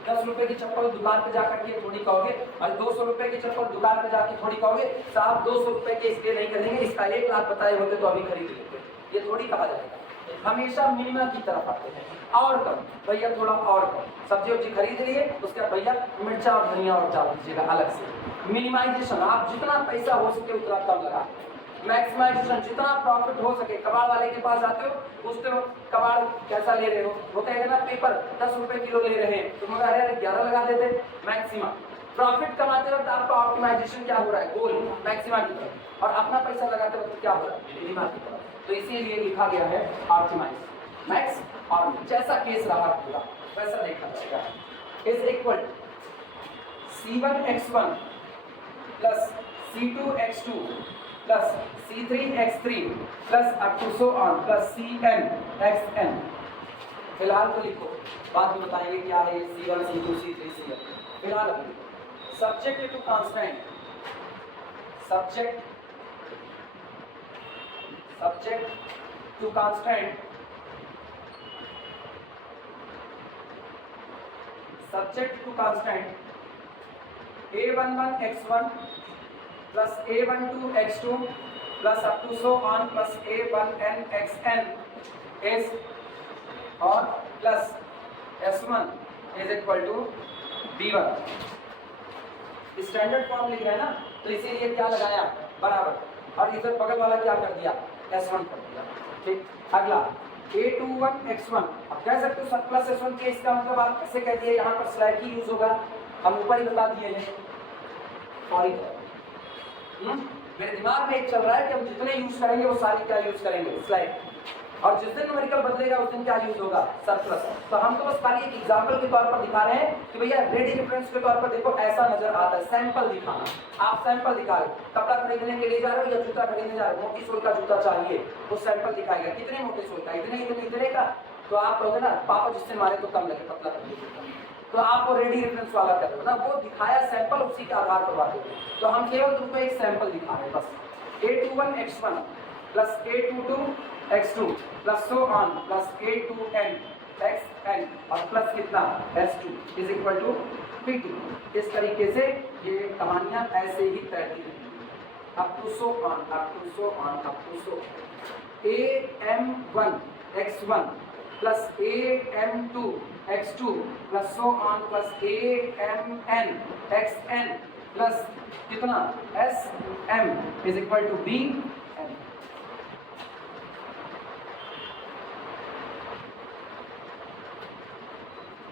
10 रुपए की चप्पल दुकान पे जाकर के थोड़ी कहोगे, और 200 रुपए की चप्पल दुकान पे जाके थोड़ी कहोगे, साहब 200 रुपए के इसलिए नहीं खरीदेंगे, इसका 1 लाख बताए होते तो अभी खरीद लेते, ये थोड़ी कहा जाएगा। हमेशा मिनिमम की तरफ आते हैं, और कम भैया, थोड़ा और कम। सब्जी वब्जी खरीद लिए, उसका भैया मिर्चा और धनिया और डाल दीजिएगा अलग से। मिनिमाइजेशन, आप जितना पैसा हो सके उतना कम लगा। मैक्सिमाइजेशन, जितना प्रॉफिट हो सके। कबाड़ वाले के पास जाते हो, पूछते हो कबाड़ कैसा ले रहे हो, वो कहेगा ना पेपर 10 रुपए किलो ले रहे हैं, तुम अरे 11 लगा देते। मैक्सिमम प्रॉफिट कमाते वक्त आपका ऑप्टिमाइजेशन क्या हो रहा है? गोल मैक्सिमम की तरफ, और अपना पैसा लगाते वक्त क्या हो रहा है? मिनिमम की तरफ। तो इसीलिए लिखा गया है ऑप्टिमाइज, मैक्स और जैसा केस रहा पूरा वैसा देखा जाएगा। Is equal C1x1 plus C2x2 plus C3x3 plus up to so on plus Cnxn। फिलहाल तो लिखो, बाद में बताएंगे क्या है C1 C2 C3 Cn। फिलहाल subject to constant, subject to constant, subject to constant A11x1 plus A12x2 plus up to so on plus A1nxn is और plus S1 is equal to B1। Standard form लिख रहे हैं ना, तो इसीलिए क्या लगाया बराबर, और इधर बगल वाला क्या कर दिया S1 कर दिया। ठीक, अगला A21x1, अब कह सकते हो सब प्लस S1 के, इसका मतलब आप कैसे कह दिए, यहाँ पर स्लैग ही यूज होगा, हम ऊपर ही बता दिए हैं। सॉरी, मेरे दिमाग में एक चल रहा है कि हम जितने यूज करेंगे वो सारी क्या यूज करेंगे, स्लैग, और जिस दिन न्यूमेरिकल बदलेगा उस दिन क्या यूज होगा, सरप्लस। तो हम तो बस खाली एक एग्जांपल के तौर पर दिखा रहे हैं कि भैया रेडी रेफरेंस के तौर पर देखो ऐसा नजर आता है, सैंपल दिखाना। आप सैंपल दिखा रहे, कपड़ा खरीदने के लिए जा रहे हो या जूता खरीदने जा रहे हो, मोटी सोल का जूता चाहिए, वो सैंपल दिखाएगा कितने मोटे सोल का, इतने का, तो आप कहोगे ना पापा जिससे मारे तो कम लगे, पतला कर दीजिए, तो आप वो रेडी रेफरेंस वाला कर रहे हो ना, वो दिखाया सैंपल, उसी के आधार पर बात होगी। तो हम केवल तुमको एक सैंपल दिखा रहे हैं बस। A21x1 plus A22x2 plus so on plus A2nxn और प्लस कितना S2 is equal to P2। इस तरीके से ये कहानियां ऐसे ही तैरती रहेंगी up to so on, up to so on, up to so. AM1x1 plus AM2x2 plus so on plus AMnxn plus कितना SM is equal to Bn।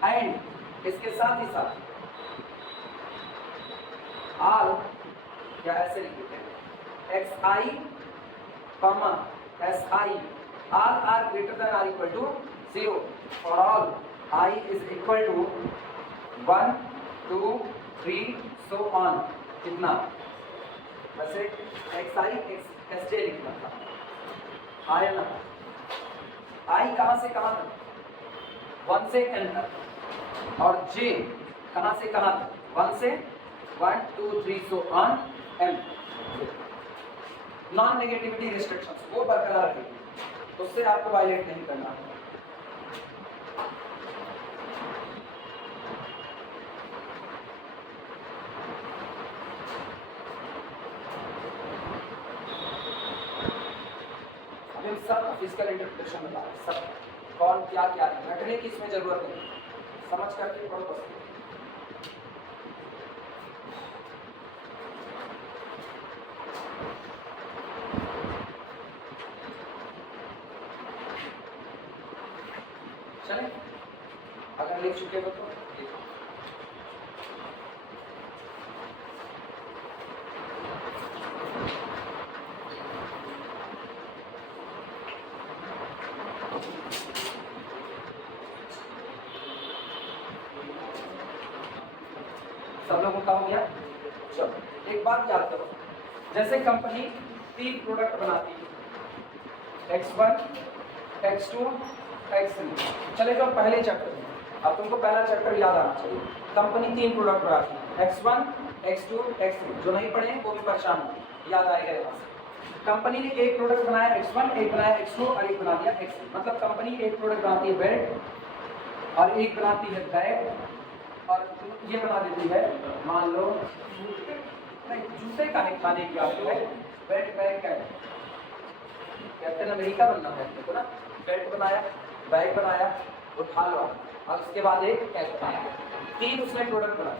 And इसके साथ ही साथ आल या ऐसे लिखते हैं xi comma si all are greater than or equal to 0 for all I is equal to 1 2 3 so on। कितना वैसे xi xj लिखना था, आया ना, i कहां से कहां तक, 1 से n तक, और j कहां से कहां तक, 1 से 1 2 3 so on m। Non negativity restrictions वो बरकरार रहेगी, उससे आपको वायलेट नहीं करना है। अब इन सब फिजिकल इंटरप्रिटेशन में सब कौन क्या क्या है, रटने की इसमें जरूरत नहीं, समझ करके पढ़ो बस। चले, अगर लिख चुके हो तो देखो। सब लोगों का हो गया। चलो एक बात याद करो, जैसे कंपनी 3 प्रोडक्ट बनाती है, X1 X2 X3। चले जाओ पहले चैप्टर में, अब तुमको पहला चैप्टर याद आना चाहिए। कंपनी 3 प्रोडक्ट बनाती है, X1 X2 X3। जो नहीं पढ़े वो भी परेशान हो, याद आएगा यहाँ से। कंपनी ने एक प्रोडक्ट बनाया X1, एक बनाया X2 और एक बना दिया X3। मतलब कंपनी एक प्रोडक्ट बनाती है बेल्ट और एक बनाती है बैग, और ये बना देती है मान लो नहीं जूते का नहीं खाने की आपको है, बेल्ट बैग का है, कैप्टन अमेरिका बनना है आपको ना। बेल्ट बनाया, बैग बनाया, उठा लो, और उसके बाद एक कैप बनाया, 3 उसने प्रोडक्ट बनाए।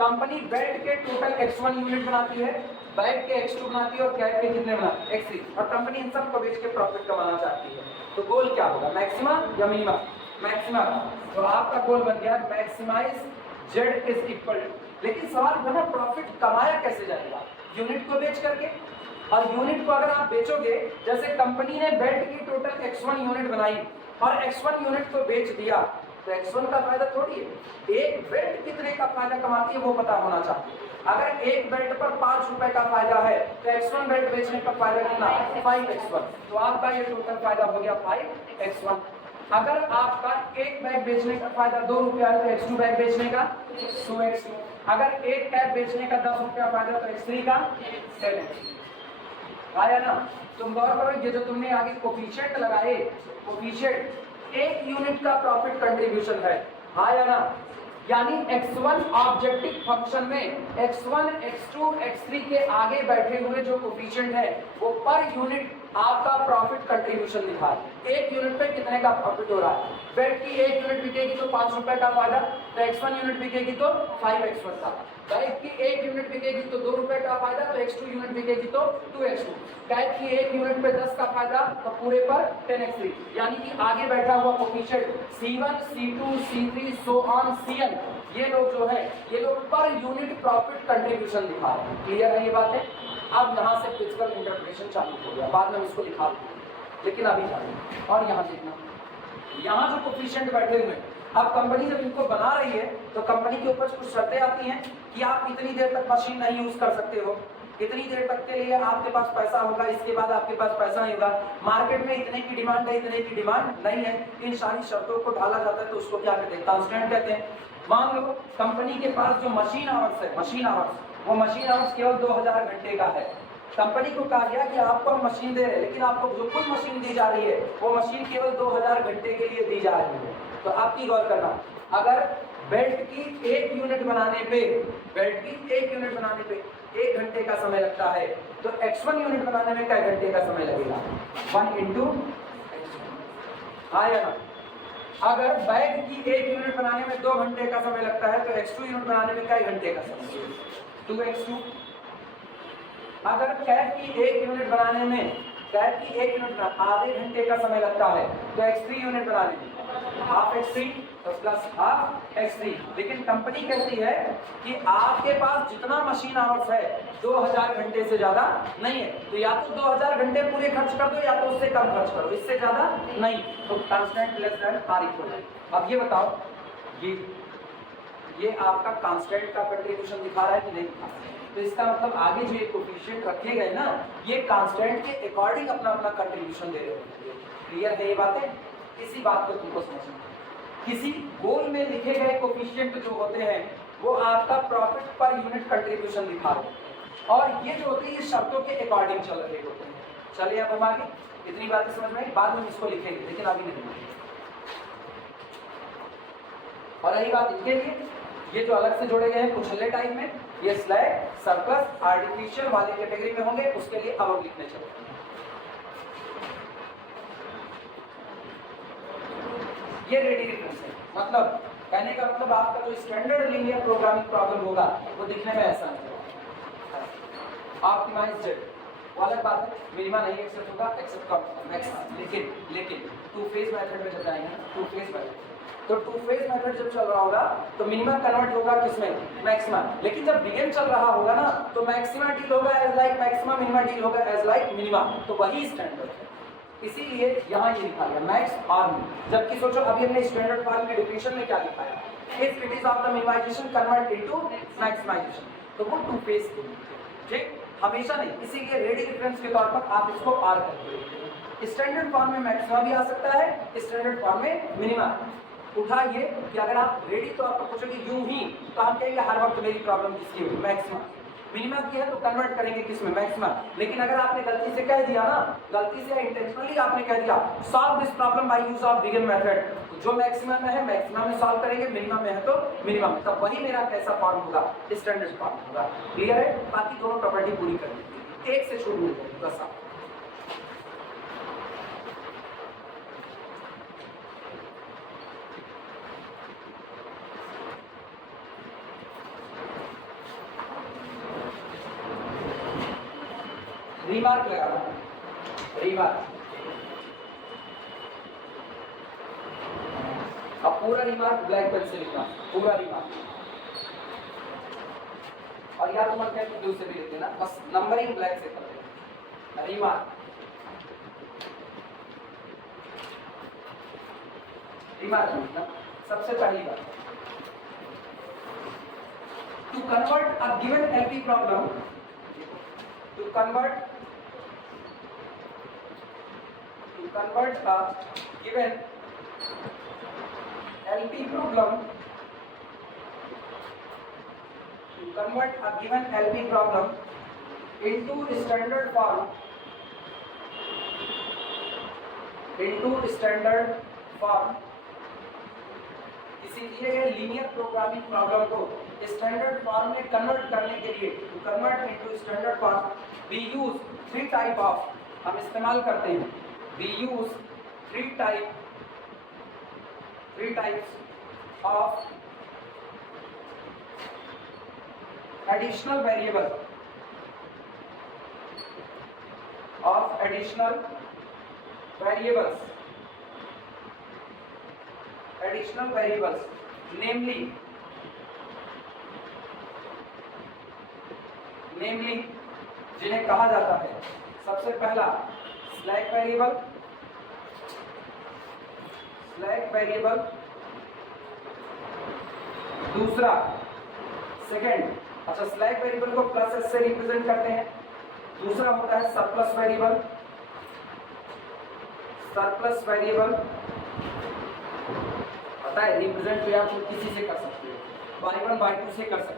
कंपनी बेल्ट के टोटल X1 यूनिट बनाती है, बैग के X2 बनाती है और कैप के कितने बनाती है X3। और कंपनी इन सब को बेच के प्रॉफिट कमाना चाहती है, तो गोल क्या होगा, मैक्सिमम या मिनिमम, मैक्सिमम। तो आपका गोल बन गया maximize Z is equal to, लेकिन सवाल है ना प्रॉफिट कमाया कैसे जाएगा, यूनिट को बेच करके। और यूनिट को अगर आप बेचोगे, जैसे कंपनी ने बेल्ट की टोटल X1 यूनिट बनाई और X1 यूनिट को बेच दिया, तो x1 का फायदा थोड़ी है। एक बेल्ट कितने का फायदा कमाती है वो पता होना चाहिए। अगर एक बेल्ट पर 5 रुपए का फायदा है तो x1 बेल्ट बेचने का फायदा कितना, 5x1, तो आपका ये टोटल फायदा हो गया 5x1। अगर आपका एक बैग बेचने का फायदा 2 रुपया है तो x2 बैग बेचने का 2x2। अगर एक कैप बेचने का 10 रुपया फायदा तो x3 का 10x। आया ना? तुम गौर करो, ये जो तुमने आगे कोफिशिएंट लगाए, कोफिशिएंट एक यूनिट का प्रॉफिट कंट्रीब्यूशन है। आया ना? यानी x1 ऑब्जेक्टिव फंक्शन में x1, x2, x3 के आगे बैठे हुए जो कोफिशिएंट है वो पर यूनिट आपका प्रॉफिट कंट्रीब्यूशन लिखा है। एक यूनिट पे कितने का प्रॉफिट हो रहा है। बेल्ट की एक यूनिट बिकेगी तो 5 रुपए का फायदा, तो x1 यूनिट बिकेगी तो 5x1 का। बैग की एक यूनिट बिकेगी तो 2 रुपए का फायदा, तो x2 यूनिट बिकेगी तो 2x2। कैप की एक यूनिट पे 10 का फायदा तो पूरे पर 10x3। यानी कि आगे बैठा हुआ coefficient C1, C2, C3 so on Cn, ये लोग जो है ये लोग पर यूनिट प्रॉफिट कंट्रीब्यूशन दिखा रहे हैं। क्लियर है ये बातें? अब यहाँ से फिजिकल इंटरप्रिटेशन चालू हो गया, बाद में हम इसको लिखा देंगे, लेकिन अभी जाइए और यहाँ देखना, यहाँ जो कोफिशिएंट बैठे हुए हैं, अब कंपनी जब इनको बना रही है तो कंपनी के ऊपर कुछ शर्तें आती हैं कि आप इतनी देर तक मशीन नहीं यूज कर सकते हो, इतनी देर तक के लिए आपके पास पैसा होगा, इसके बाद आपके पास पैसा नहीं होगा, मार्केट में इतने की डिमांड है, इतने की डिमांड नहीं है। इन सारी शर्तों को डाला जाता है तो उसको क्या कहते हैं, कांस्टेंट कहते हैं। मान लो कंपनी के पास जो मशीन आवर्स है, मशीन आवर्स, वो मशीन आवर्स केवल 2000 घंटे का है। कंपनी को कहा गया कि आपको हम मशीन दे रहे हैं, लेकिन आपको जो कुछ मशीन दी जा रही है वो मशीन केवल 2000 घंटे के लिए दी जा रही है। तो आपकी गौर करना, अगर बेल्ट की एक यूनिट बनाने पे, बेल्ट की एक यूनिट बनाने पे 1 घंटे का समय लगता है, तो x1 यूनिट बनाने में क्या घंटे का समय लगेगा, 1 × आया ना? अगर बैग की एक यूनिट बनाने में 2 घंटे का समय लगता है तो x2 यूनिट बनाने में क्या घंटे का समय, 2x2। अगर कैप की एक यूनिट बनाने में, कैप की एक यूनिट आधे घंटे का समय लगता है तो x3 यूनिट बनाने में half x3 plus half x3। लेकिन कंपनी कहती है कि आपके पास जितना मशीन आवर्स है 2000 घंटे से ज्यादा नहीं है, तो या तो 2000 घंटे पूरे खर्च कर दो या तो उससे कम खर्च करो, इससे ज्यादा नहीं। तो constant less than or equal है। अब ये बताओ, ये आपका कांस्टेंट का कंट्रीब्यूशन दिखा रहा है कि नहीं दिखा रहा है? तो इसका मतलब आगे जो ये कोफिशिएंट रखे गए ना, ये कांस्टेंट के अकॉर्डिंग अपना अपना कंट्रीब्यूशन दे रहे हैं। क्लियर है ये बातें? इसी बात को तुमको समझना, किसी गोल में लिखे गए कोफिशिएंट जो होते हैं वो आपका प्रॉफिट पर यूनिट कंट्रीब्यूशन दिखा रहे हैं, और ये जो होते हैं ये शर्तों के अकॉर्डिंग चल रहे होते हैं। चलिए अब हम आगे, इतनी बातें समझ में आई, बाद में इसको लिखेंगे लेकिन अभी नहीं। और रही बात इनके लिए, ये जो अलग से जोड़े गए हैं कुछले टाइप में, ये स्लैग, सरप्लस, आर्टिफिशियल वाले कैटेगरी में होंगे, उसके लिए अब हम लिखने चलते हैं। ये रेडी रेफरेंस है, मतलब कहने का मतलब आपका जो स्टैंडर्ड लीनियर प्रोग्रामिंग प्रॉब्लम होगा वो दिखने में ऐसा नहीं होगा। ऑप्टिमाइज्ड जेड वो अलग बात है, मिनिमा नहीं एक्सेप्ट होगा, एक्सेप्ट मैक्सिमम। लेकिन टू फेज मेथड में जब जाएंगे ना, टू फेज मेथड, तो टू फेज मेथड जब चल रहा होगा तो मिनिमा कन्वर्ट होगा किसमें, मैक्सिमा। लेकिन जब बिगिन चल रहा होगा ना तो मैक्सिमा डील होगा as like maxima, minima deal होगा एज लाइक मिनिमा, तो वही स्टैंडर्ड है। इसीलिए यहाँ ये लिखा गया मैक्स और मिन। जबकि सोचो अभी हमने स्टैंडर्ड फॉर्म के डिफिनेशन में क्या लिखा है, if it is of the minimization convert into maximization, तो वो टू फेज के ठीक, हमेशा नहीं। इसीलिए रेडी रेफरेंस के तौर पर आप इसको आर करते, स्टैंडर्ड फॉर्म में मैक्सिमा भी आ सकता है, स्टैंडर्ड फॉर्म में मिनिमा। उठाइए कि अगर आप रेडी तो आपको पूछोगे यूं ही, तो हम कहेंगे हर वक्त मेरी प्रॉब्लम किसकी होगी, मैक्सिमा। मिनिमा की है तो कन्वर्ट करेंगे किसमें, मैक्सिमा। लेकिन अगर आपने गलती से कह दिया ना, गलती से इंटेंशनली आपने कह दिया solve this problem by use of begin method, तो जो मैक्सिमा में है मैक्सिमा में सॉल्व करेंगे, मिनिमा में है तो मिनिमा में, तब वही मेरा कैसा फॉर्म होगा, स्टैंडर्ड फॉर्म होगा। क्लियर है? बाकी दोनों प्रॉपर्टी पूरी करनी, एक से छूट मिल जाएगी बस। आप रिमार्क लगाना, रिमार्क। अब पूरा रिमार्क ब्लैक पेन से लिखना, पूरा रिमार्क। और या तो मन कहे ब्लू से भी लिख देना, बस नंबरिंग ब्लैक से कर देना। रिमार्क, रिमार्क लिखना, सबसे पहली बात, to convert a given LP problem, to convert a given LP problem, to convert a given LP problem into standard form, किसी दिए गए लीनियर प्रोग्रामिंग प्रॉब्लम को स्टैंडर्ड फॉर्म में कन्वर्ट करने के लिए, to convert into standard form we use three type of, हम इस्तेमाल करते हैं, we use three types of additional variable, namely जिन्हें कहा जाता है, सबसे पहला स्लैक वेरिएबल, दूसरा स्लैक वेरिएबल को प्लस एस से रिप्रेजेंट करते हैं, दूसरा होता है सरप्लस वेरिएबल, पता है रिप्रेजेंट भी आप किसी से कर सकते हो, y1 y2 से कर सकते हो,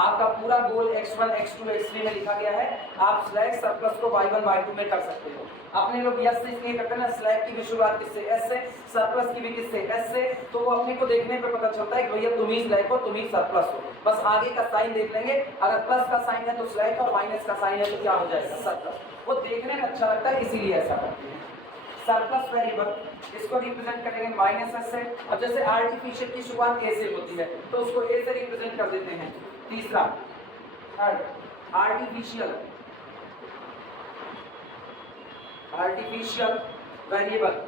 आपका पूरा गोल x1 x2 x3 में लिखा गया है, आप स्लैक सरप्लस को y1 y2 में कर सकते हो। अपने लोग यस से इसलिए करते हैं ना, स्लैक की भी शुरुआत किससे, एस से, सरप्लस की भी किससे, एस से, तो वो अपने को देखने पे पता चलता है कि भैया तुम ही स्लैक हो, तुम ही सरप्लस हो, बस आगे का साइन देख लेंगे, अगर प्लस का साइन है तो स्लैक और माइनस का साइन है तो क्या हो जाएगा, सरप्लस, वो देखने में अच्छा लगता है इसीलिए ऐसा करते हैं। सरप्लस वेरिएबल इसको रिप्रेजेंट करेंगे माइनस एस से, और जैसे आर्टिफिशियल की शुरुआत ए से होती है तो उसको ए से रिप्रेजेंट कर देते हैं। तीसरा आर्टिफिशियल वेरिएबल्स,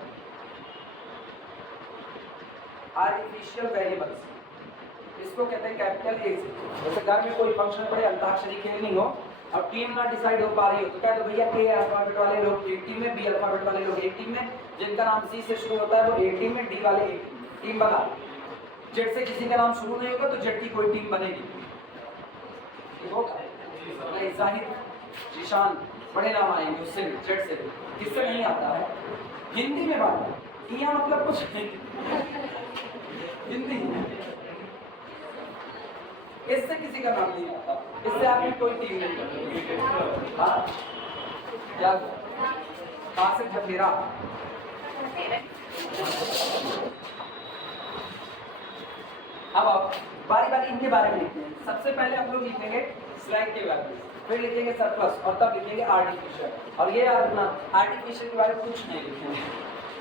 इसको कहते हैं कैपिटल ए से। जैसे घर में कोई फंक्शन पड़े, अंताक्षरी खेलनी हो और टीम ना डिसाइड हो पा रही हो तो क्या, तो भैया ए अल्फाबेट वाले लोग एक टीम में, बी अल्फाबेट वाले लोग एक टीम में, जिनका नाम सी से शुरू होता है वो एक टीम में, डी वाले एक टीम बना, जेड से किसी का नाम शुरू नहीं होगा तो जेड की कोई टीम बनेगी, जाहिर जिशान बड़े नाम आएंगे उससे भी, जेड से भी, किससे नहीं आता है, हिंदी में बात है, यहाँ मतलब कुछ हिंदी, इससे किसी का नाम नहीं आता, इससे आपकी कोई टीम नहीं करती, हाँ क्या कासिम झफेरा, अब आप बारी बारी इनके बारे में लिखते हैं। सबसे पहले हम लोग लिखेंगे स्लैक के बारे में, फिर लिखेंगे सरप्लस, और तब लिखेंगे आर्टिफिशियल, और ये अपना आर्टिफिशियल के बारे में कुछ नहीं लिखेंगे,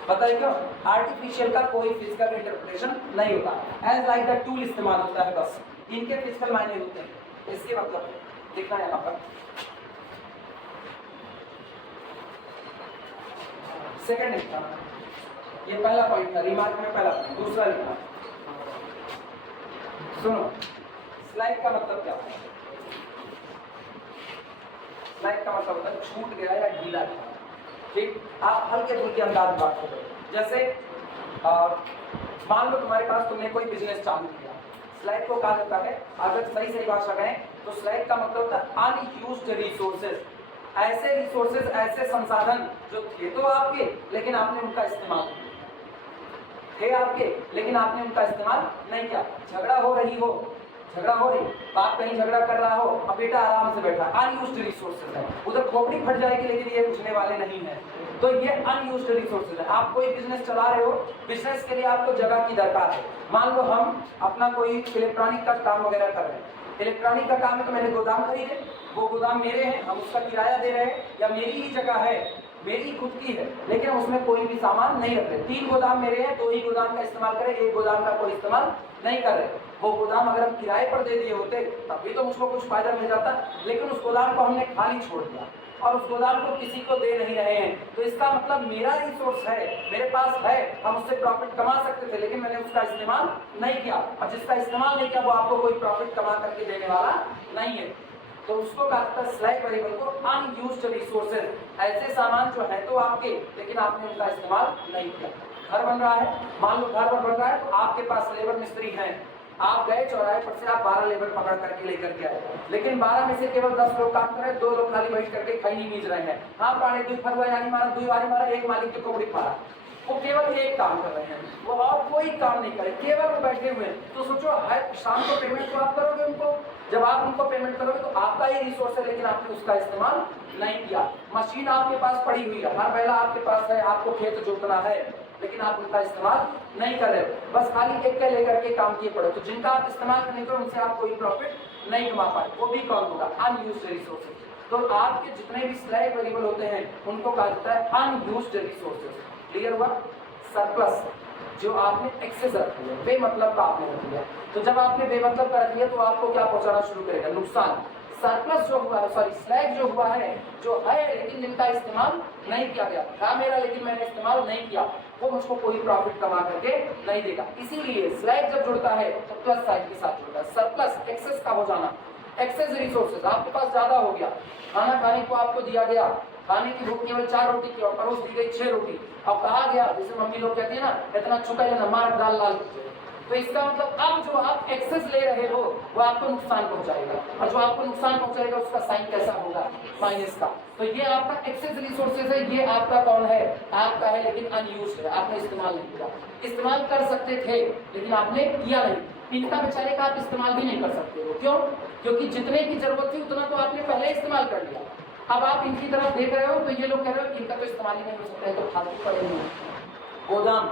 पता है क्यों, आर्टिफिशियल का कोई फिजिकल इंटरप्रिटेशन नहीं होता, एज लाइक द टूल इस्तेमाल होता है, बस इनके फिजिकल मायने होते हैं, इसके मतलब लिखना है यहाँ पर। सेकंड लिखना, ये पहला पॉइंट था, रिमार्क में पहला पॉइंट। दूसरा लिखना, सुनो स्लाइड का मतलब क्या है, स्लाइड का मतलब होता है छूट गया या ढीला था, ठीक, आप हल्के फुल्के अंदाज में बात करो, जैसे मान लो तुम्हारे पास, तुमने कोई बिजनेस चालू किया, स्लाइड को कहा जाता है, अगर सही भाषा कहें तो स्लाइड का मतलब होता है अनयूज्ड रिसोर्सेज, ऐसे रिसोर्सेज, ऐसे संसाधन जो थे तो आपके लेकिन आपने उनका इस्तेमाल थे आपके लेकिन आपने उनका इस्तेमाल नहीं किया। झगड़ा हो रही, बाप कहीं झगड़ा कर रहा हो, अब बेटा आराम से बैठा, अनयूज्ड रिसोर्सेज है, उधर खोपड़ी फट जाएगी लेकिन ये उठने वाले नहीं है, तो ये अनयूज्ड रिसोर्सेज है। आप कोई बिजनेस चला रहे हो, बिजनेस के लिए आपको जगह की दरकार है, मान लो हम अपना कोई इलेक्ट्रॉनिक का काम वगैरह कर रहे हैं, इलेक्ट्रॉनिक का काम है तो मैंने गोदाम खरीदे, वो गोदाम मेरे हैं, हम उसका किराया दे रहे हैं, या मेरी ही जगह है, मेरी खुद की है, लेकिन हम उसमें कोई भी सामान नहीं रख रहे, 3 गोदाम मेरे हैं, 2 ही गोदाम का इस्तेमाल करें, 1 गोदाम का कोई इस्तेमाल नहीं कर रहे। वो गोदाम अगर हम किराए पर दे दिए होते तब भी तो मुझको कुछ फायदा मिल जाता, लेकिन उस गोदाम को हमने खाली छोड़ दिया और उस गोदाम को किसी को दे नहीं रहे हैं, तो इसका मतलब मेरा रिसोर्स है, मेरे पास है, हम उससे प्रॉफिट कमा सकते थे, लेकिन मैंने उसका इस्तेमाल नहीं किया, और जिसका इस्तेमाल नहीं किया वो आपको कोई प्रॉफिट कमा करके देने वाला नहीं है, तो उसको कहता है स्लैक वेरिएबल को अनयूज्ड रिसोर्सेज, ऐसे सामान जो है तो आपके लेकिन आपने उनका इस्तेमाल नहीं किया। घर बन रहा है, मान लो घर बन रहा है तो आपके पास लेबर मिस्त्री हैं, आप गए चौराहे पर से आप 12 लेबर पकड़ करके लेकर के आए, लेकिन 12 में से केवल 10 लोग काम कर रहे हैं, 2 लोग खाली बैठ करके खैनी बीज रहे हैं। हाँ पानी 2 फरवा यानी मारा 2 वारी मारा, एक मालिक के कोबड़ी मारा, वो केवल एक काम कर रहे हैं, वो और कोई काम नहीं करे, केवल वो बैठे हुए हैं। तो सोचो हर शाम को पेमेंट तो आप करोगे उनको, जब आप उनको पेमेंट करोगे तो आपका ही रिसोर्स है, लेकिन आपने उसका इस्तेमाल नहीं किया। मशीन आपके पास पड़ी हुई है, हर बैला आपके पास है, आपको खेत जोतना है, लेकिन आप उनका इस्तेमाल नहीं कर रहे, बस खाली एक के लेकर के काम किए पड़े। तो जिनका आप इस्तेमाल नहीं करो उनसे आप कोई प्रॉफिट नहीं कमा पाए, वो भी कौन होगा? Unused resources. तो आपके जितने भी स्लैब वेरिएबल होते हैं उनको कहा जाता है अनयूज्ड रिसोर्सेज। क्लियर हुआ? सरप्लस जो आपने एक्सेस रख लिया, बेमतलब का आपने रख लिया, तो जब आपने बेमतलब का रख लिया तो आपको क्या पहुंचाना शुरू करेगा? नुकसान। सरप्लस जो हुआ है, सॉरी स्लैग जो हुआ है, जो है लेकिन जिनका इस्तेमाल नहीं किया गया था मेरा, लेकिन मैंने इस्तेमाल नहीं किया, वो मुझको कोई प्रॉफिट कमा करके नहीं देगा। इसीलिए स्लैग जब जुड़ता है तो प्लस साइन के साथ जुड़ता है। सरप्लस एक्सेस का हो जाना, एक्सेस रिसोर्सेज आपके पास ज्यादा हो गया, खाना खाने को आपको दिया गया, खाने की भूख केवल 4 रोटी की और परोस दी गई 6 रोटी। अब कहा गया, जैसे मम्मी लोग कहती है ना, इतना चुका लेना मार दाल लाल, तो इसका मतलब अब जो आप एक्सेस ले रहे हो वो आपको नुकसान पहुंचाएगा, और जो आपको नुकसान पहुंचाएगा उसका साइन कैसा होगा? माइनस का। तो ये आपका एक्सेस रिसोर्सेज है, ये आपका कौन है? आपका है, लेकिन अनयूज्ड है, आपने इस्तेमाल नहीं किया। इस्तेमाल कर सकते थे लेकिन आपने किया नहीं, इनका बेचारे का आप इस्तेमाल भी नहीं कर सकते हो। क्यों? क्योंकि जितने की जरूरत थी उतना तो आपने पहले इस्तेमाल कर लिया। अब आप इनकी तरफ देख रहे हो तो ये लोग कह रहे हो इनका तो इस्तेमाल ही नहीं हो सकता है, तो फालतू पड़े हुए। गोदाम,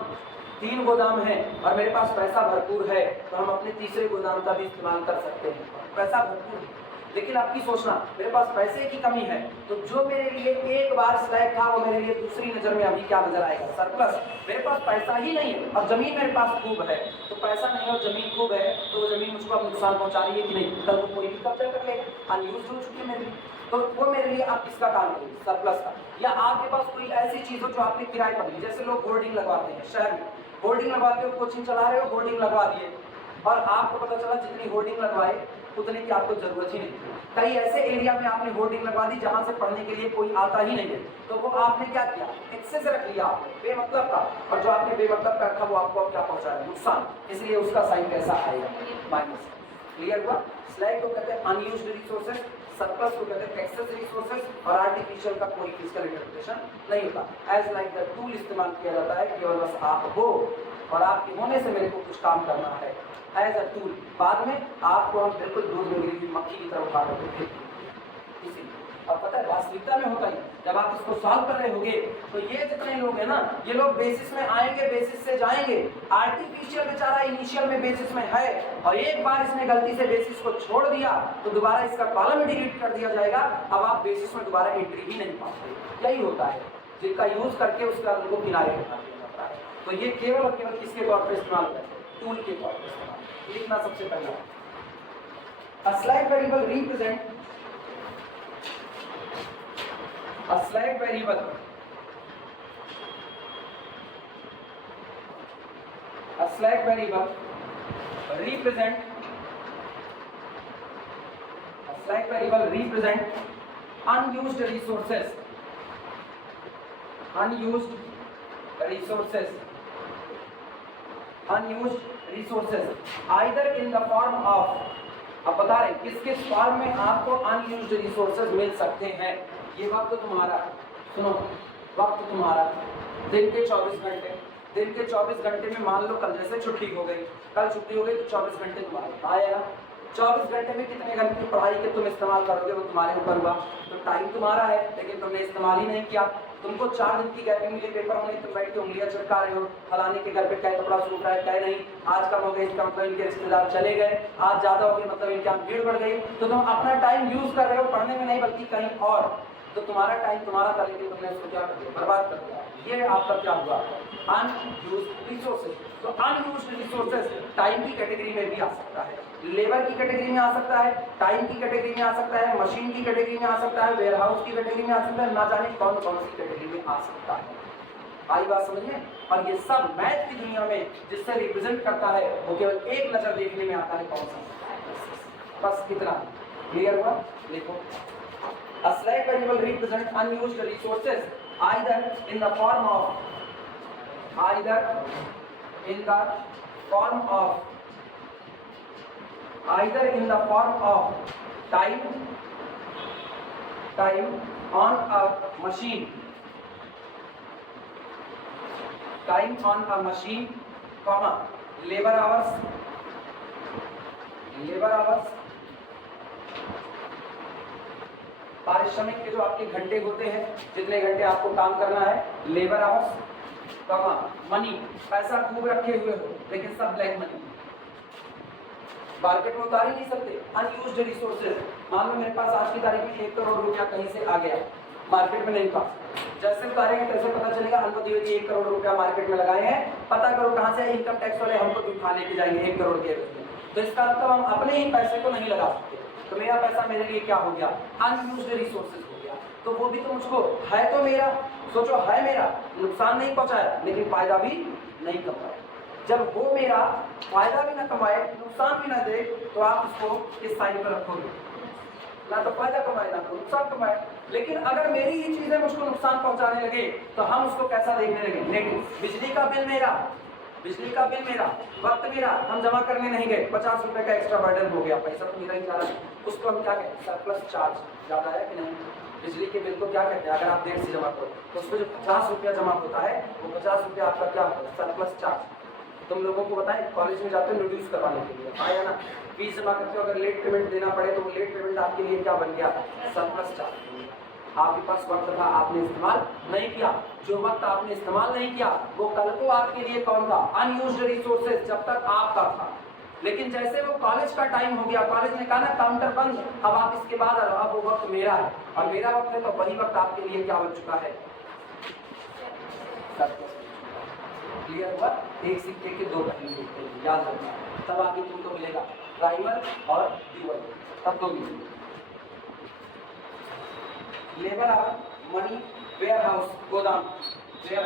3 गोदाम है और मेरे पास पैसा भरपूर है, तो हम अपने तीसरे गोदाम का भी इस्तेमाल कर सकते हैं, पैसा भरपूर है। लेकिन आपकी सोचना, मेरे पास पैसे की कमी है, तो जो मेरे लिए एक बार स्लैग था वो मेरे लिए दूसरी नजर में अभी क्या नजर आएगा? सरप्लस। मेरे पास पैसा ही नहीं है और जमीन मेरे पास खूब है, तो पैसा नहीं और जमीन खूब है, तो वो जमीन मुझको अब नुकसान पहुंचा रही है कि नहीं? कल वो कोई भी कब्जा कर लेगा, अनयूज्ड हो चुकी है मेरे लिए, तो वो मेरे लिए आप किसका काम करेंगे? सरप्लस का। या आपके पास कोई ऐसी चीज हो जो आपने किराए पर ली, जैसे लोग होर्डिंग लगवाते हैं शहर में, होर्डिंग लगवाते हो, कोचिंग चला रहे हो, होर्डिंग लगवा दिए और आपको पता चला जितनी होर्डिंग लगवाए उतने की आपको जरूरत ही नहीं। कई ऐसे एरिया में आपने होर्डिंग लगवा दी जहां से पढ़ने के लिए कोई आता ही नहीं है, तो वो आपने क्या किया? एक्सेस रख लिया आपने बेमतलब का, और जो आपने बेमतलब का रखा वो आपको क्या पहुंचाएगा? नुकसान। इसलिए उसका साइन कैसा आएगा? माइनस। क्लियर हुआ? स्लैग को कहते हैं अनयूज्ड रिसोर्सेज, सरप्लस को कहते हैं एक्सेस रिसोर्सेज, और आर्टिफिशियल का कोई फिजिकल इंटरप्रिटेशन नहीं होता। एज लाइक द टूल इस्तेमाल किया जाता है, केवल बस आप हो और आपके होने से मेरे को कुछ काम करना है, एज अ टूल। बाद में आपको हम बिल्कुल दूध में गिरी हुई मक्खी की तरह उठा करके फेंकेंगे। और पता है वास्तविकता में होता ही, जब आप इसको सॉल्व कर रहे होगे तो ये जितने लोग हैं ना, ये लोग बेसिस में आएंगे, बेसिस से जाएंगे। आर्टिफिशियल बेचारा इनिशियल में बेसिस में है, और एक बार इसने गलती से बेसिस को छोड़ दिया तो दोबारा इसका कॉलम डिलीट कर दिया जाएगा। अब आप बेसिस में दोबारा एंट्री ही नहीं पाओगे। यही होता है, जिनका यूज करके उसका उनको किनारे हटा दिया जाता है। तो ये केवल और केवल किसके तौर पर इस्तेमाल करते हैं? टूल के तौर पर इस्तेमाल। लिखना सबसे पहला, A slide variable represent a slide variable represent unused resources either in the form of, अब बता रहे किस किस फॉर्म में आपको अनयूज्ड रिसोर्सेज मिल सकते हैं। ये वक्त तुम्हारा, सुनो, वक्त तुम्हारा दिन के 24 घंटे, दिन के 24 घंटे में मान लो कल जैसे छुट्टी हो गई, कल छुट्टी हो गई तो 24 घंटे तुम्हारे आएगा। 24 घंटे में कितने घंटे की पढ़ाई के तुम इस्तेमाल करोगे वो तुम्हारे ऊपर हुआ। तो टाइम तुम्हारा है लेकिन तुमने इस्तेमाल ही नहीं किया। तुमको 4 दिन की गैपिंग मिली पेपर होने, तुम बैठ के उंगलियां चटका रहे हो, फलाने के घर पे क्या कपड़ा सूख रहा है क्या नहीं, आज कम हो गए इसका मतलब इनके रिश्तेदार चले गए, आज ज्यादा हो गए मतलब इनके यहाँ भीड़ बढ़ गई। तो तुम अपना टाइम यूज कर रहे हो पढ़ने में नहीं बल्कि कहीं और। तो तुम्हारा टाइम तुम्हारा था लेकिन तुमने उसको क्या कर दिया? बर्बाद कर दिया। ये आपका क्या हुआ? Unused resources. तो अनयूज्ड रिसोर्सेज टाइम की कैटेगरी में भी आ सकता है, लेबर की कैटेगरी में आ सकता है, टाइम की कैटेगरी में आ सकता है, मशीन की कैटेगरी में आ सकता है, वेयरहाउस की कैटेगरी में आ सकता है, ना जाने कौन कौन सी कैटेगरी में आ सकता है। आई बात समझ में? और ये सब मैथ की दुनिया में जिससे रिप्रेजेंट करता है वो केवल एक नजर देखने में आता है, कौन सा? बस कितना क्लियर हुआ? देखो, a slide variable represent unused resources either in the form of either in the form of time on a machine, comma labor hours, पारिश्रमिक के जो आपके घंटे होते हैं, जितने घंटे आपको काम करना है, लेबर आवर्स, कमा मनी, पैसा खूब रखे हुए हो लेकिन सब ब्लैक मनी, मार्केट में उतार ही नहीं सकते, अनयूज्ड रिसोर्सेज। मान लो मेरे पास आज की तारीख में 1 करोड़ रुपया कहीं से आ गया, मार्केट में नहीं था, जैसे उतारेंगे कैसे पता चलेगा? हमको दिए 1 करोड़ रुपया मार्केट में लगाए हैं, पता करो कहाँ से इनकम टैक्स वाले हमको उठा लेके जाएंगे 1 करोड़ के। तो इसका मतलब हम अपने ही पैसे को नहीं लगा सकते, तो मेरा पैसा मेरे लिए क्या हो गया? अनयूज्ड रिसोर्सेज हो गया। तो वो भी तो मुझको है, तो मेरा सोचो है मेरा, नुकसान नहीं पहुंचाया लेकिन फायदा भी नहीं कमाया। जब वो मेरा फायदा भी ना कमाए, नुकसान भी ना दे, तो आप उसको किस साइड पर रखोगे? ना तो फायदा कमाए ना तो नुकसान कमाए। लेकिन अगर मेरी ही चीजें मुझको नुकसान पहुंचाने लगे तो हम उसको कैसा देखने लगे? नेगेटिव। बिजली का बिल मेरा, वक्त मेरा, हम जमा करने नहीं गए, 50 रुपए का एक्स्ट्रा बर्डन हो गया, पैसा तो मेरा ही जा रहा है, उसको हम क्या कहते हैं? Surplus charge. ज्यादा है कि नहीं? बिजली के बिल को क्या कहते हैं? अगर आप देर से जमा करो तो उसको जो 50 रुपया जमा होता है, वो 50 रुपया आपका क्या होता है? Surplus charge. तुम लोगों को बताएं, कॉलेज में जाते हो रिड्यूस करवाने के लिए, हाँ या ना? फीस जमा करते हो, अगर लेट पेमेंट देना पड़े तो वो लेट पेमेंट आपके लिए क्या बन गया? Surplus charge. आपके पास वक्त था, आपने इस्तेमाल नहीं किया, जो वक्त आपने इस्तेमाल नहीं किया वो कल को आपके लिए कौन था? अनयूज्ड रिसोर्सेज, जब तक आपका था। लेकिन जैसे वो कॉलेज का टाइम हो गया, कॉलेज ने कहा ना काउंटर बंद, अब आप इसके बाद आ रहे हो, अब वो वक्त मेरा है और मेरा वक्त है, तो वही वक्त आपके लिए क्या बन चुका है? क्लियर हुआ? एक सिक्के के दो पहलू होते हैं, याद रखना। तब आगे तुमको मिलेगा प्राइमर और ड्यूअल, तब तो मिलेगा। Labour hour, money, warehouse, गोदाम, वेयर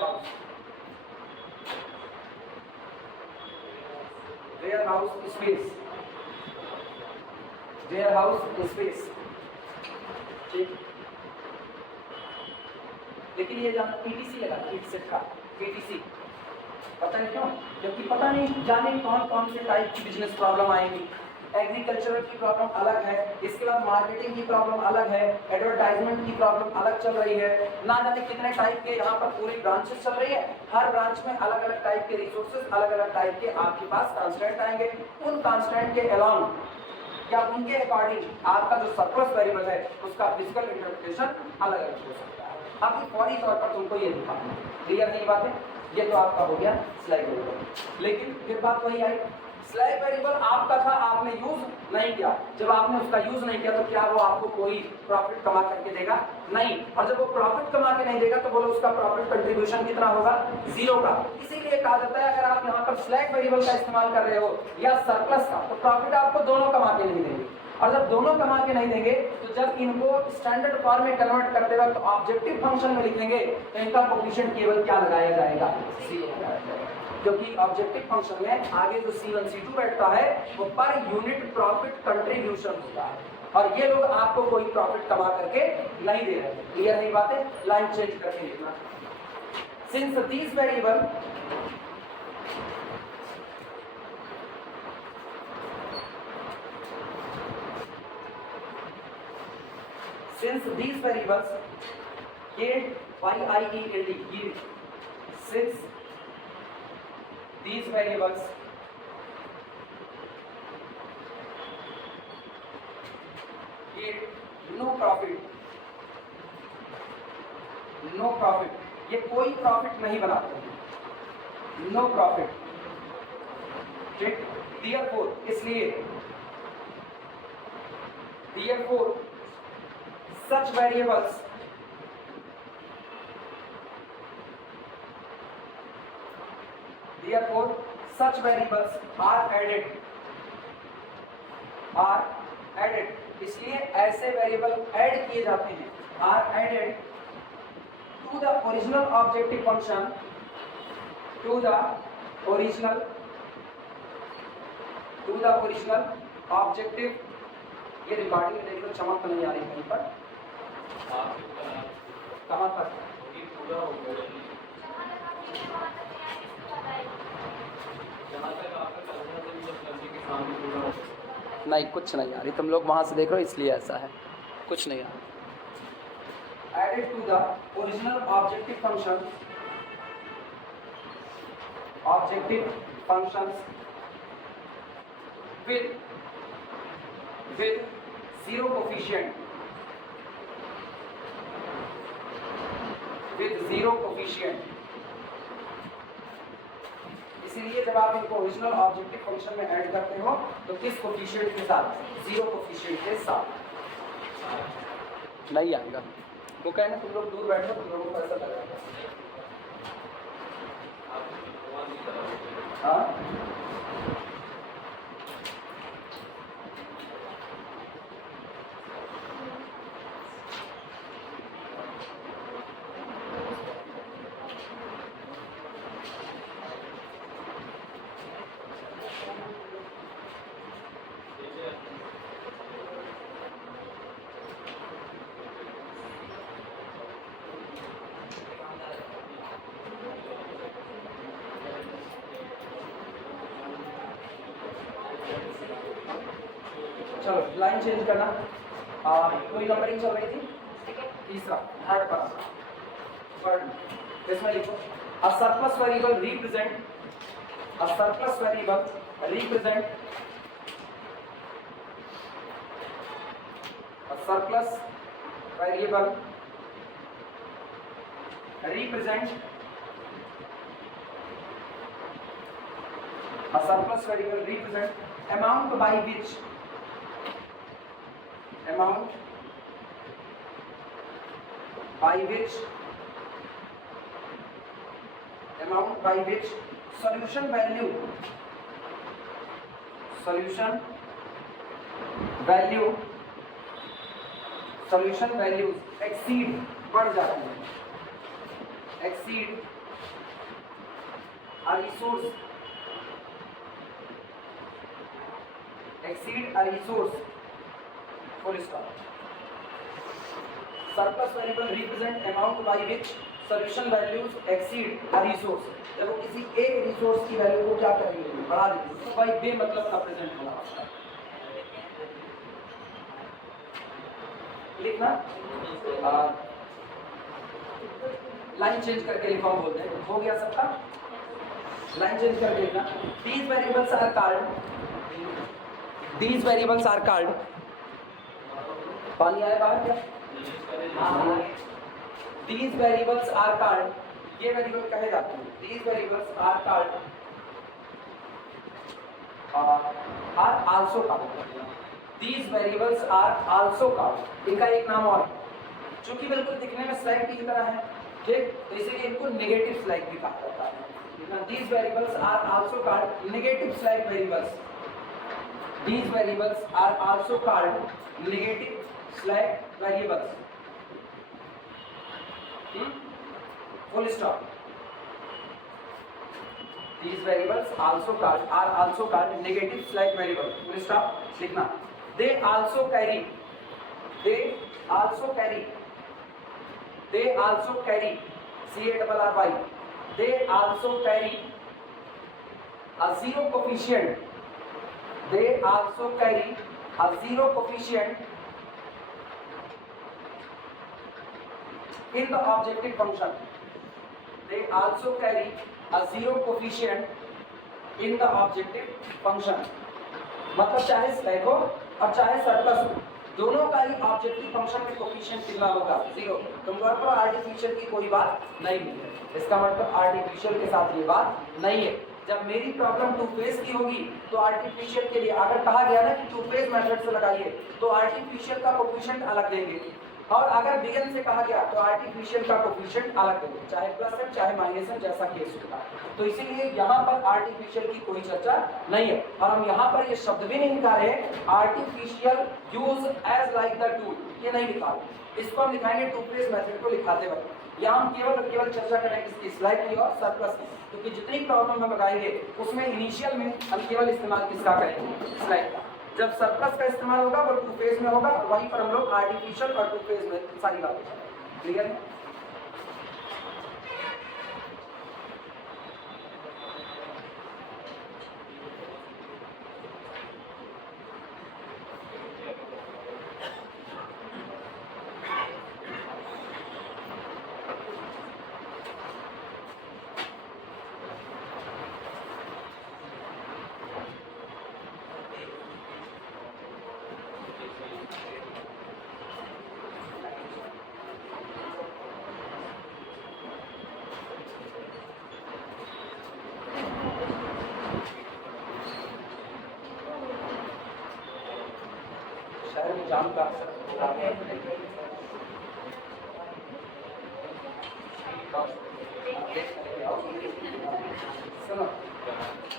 हाउस स्पेस, ठीक। लेकिन ये जान पीटीसी लगा, पीटीसेट का पीटीसी, पता है क्यों? क्योंकि पता नहीं जाने कौन कौन से टाइप की बिजनेस प्रॉब्लम आएगी। एग्रीकल्चरल की प्रॉब्लम अलग है, इसके बाद मार्केटिंग की प्रॉब्लम अलग है, एडवर्टाइजमेंट की प्रॉब्लम अलग चल रही है, ना जाने कितने टाइप के यहाँ पर पूरी ब्रांचेस चल रही है। हर ब्रांच में अलग अलग टाइप के रिसोर्सेज, अलग अलग टाइप के आपके पास कंस्ट्रेंट आएंगे। उन कंस्ट्रेंट के अलाउंग या उनके अकॉर्डिंग आपका जो सरप्लस वेरिएबल है उसका फिजिकल इंटरप्रिटेशन अलग अलग हो सकता है। अभी फौरी तौर पर तुमको ये दिखाना, क्लियर नहीं बात है? ये तो आपका हो गया स्लैग वेरिएबल। लेकिन फिर बात वही आई, स्लैग वेरिएबल आपका था, आपने यूज नहीं किया। जब आपने उसका यूज नहीं किया तो क्या वो आपको कोई प्रॉफिट कमा करके देगा? नहीं। और जब वो प्रॉफिट कमा के नहीं देगा तो बोलो उसका प्रॉफिट कंट्रीब्यूशन कितना होगा? 0 का। इसीलिए कहा जाता है अगर आप यहाँ पर स्लैग वेरिएबल का इस्तेमाल कर रहे हो या सरप्लस का, तो प्रॉफिट आपको दोनों कमा के नहीं देंगे। और जब दोनों कमा के नहीं देंगे तो जब इनको स्टैंडर्ड फॉर्म में कन्वर्ट करते वक्त ऑब्जेक्टिव फंक्शन में लिखेंगे तो इनका कोफिशिएंट केवल क्या लगाया जाएगा? 0 लगाया जाएगा। क्योंकि ऑब्जेक्टिव फंक्शन में आगे जो C1 C2 बैठता है वो पर यूनिट प्रॉफिट कंट्रीब्यूशन होता है, और ये लोग आपको कोई प्रॉफिट कमा करके नहीं दे रहे। क्लियर नहीं बातें? लाइन चेंज करके लिखना। Since these variable yield, Y-I-E-L-D, yield, since these variables yield no profit, ये कोई प्रॉफिट नहीं बनाते हैं, नो प्रॉफिट, ठीक। therefore, इसलिए therefore such variables are added, इसलिए ऐसे वेरिएबल ऐड किए जाते हैं, are added to the original objective function, to the original objective। ये रिकॉर्डिंग में देखो चमक तो नहीं आ रही कहीं पर, कहाँ पर? नहीं, कुछ नहीं आ रही, तुम लोग वहाँ से देख रहे हो इसलिए ऐसा है, कुछ नहीं आ रहा। Added to the original objective functions with zero coefficient, इसीलिए जब आप इनको ओरिजिनल ऑब्जेक्टिव फंक्शन में ऐड करते हो तो किस कोफिशिएंट के साथ? जीरो कोफिशिएंट के साथ। नहीं आएगा, वो कहना तुम लोग दूर बैठो, तुम लोगों को ऐसा लग रहा है। हाँ, चलो लाइन चेंज करना। कोई नंबरिंग चल रही थी? तीसरा थर्ड पास वर्ड, इसमें लिखो a surplus variable represent amount by which solution values exceed, बढ़ जाती है, exceed a resource full stop. Surplus variable represent amount by which solution values exceed a resource. जब वो किसी एक रिसोर्स की वैल्यू को क्या करेंगे? बढ़ा देंगे। तो बाई बे मतलब का प्रेजेंट होगा लिखना। लाइन चेंज करके लिखो, हम बोलते हैं हो गया सबका। लाइन चेंज करके लिखना। These variables are called पानी आया बाहर क्या? These variables are called, ये वेरिएबल कहे जाते हैं, These variables are called are also called, These variables are also called, इनका एक नाम और, चूंकि बिल्कुल दिखने में स्लैग की तरह है, ठीक, तो इसीलिए इनको नेगेटिव स्लैग भी कहा जाता है। These variables are also called negative slack variables. These variables are also called negative slack variables. Full stop. These variables are also called negative slack variables. Full stop. लिखना। They also carry CARRY. They also carry a zero coefficient. In the objective function. They also carry a zero coefficient in the objective function. मतलब चाहे slag हो और चाहे surplus हो, दोनों का ही objective function में कोफिशिएंट कितना होगा? जीरो। तो मतलब आर्टिफिशियल की कोई बात नहीं है, इसका मतलब आर्टिफिशियल के साथ ये बात नहीं है। जब मेरी प्रॉब्लम टू फेज की होगी तो आर्टिफिशियल के लिए अगर कहा गया ना कि टू फेज मेथड से लगाइए तो आर्टिफिशियल का कोफिशिएंट अलग देंगे, और अगर बिगिन से कहा गया तो आर्टिफिशियल का कोफिशिएंट अलग देंगे, चाहे प्लस है चाहे माइनस है, जैसा केस होगा। तो इसीलिए यहाँ पर आर्टिफिशियल की कोई चर्चा नहीं है, और हम यहाँ पर ये शब्द भी नहीं निकाल रहे artificial use as like the tool, ये नहीं निकाल, इसको हम लिखाएंगे टू फेज मेथड को लिखाते वक्त। यहाँ हम केवल चर्चा करेंगे इसकी स्लाइड की और सरप्लस की, क्योंकि जितनी प्रॉब्लम हम लगाएंगे उसमें इनिशियल में हम केवल इस्तेमाल किसका करेंगे? स्लाइड का। जब सरप्लस का इस्तेमाल होगा वो टू फेज में होगा, वहीं पर हम लोग आर्टिफिशियल और टू फेज में सारी बातें क्लियर है। सुनो,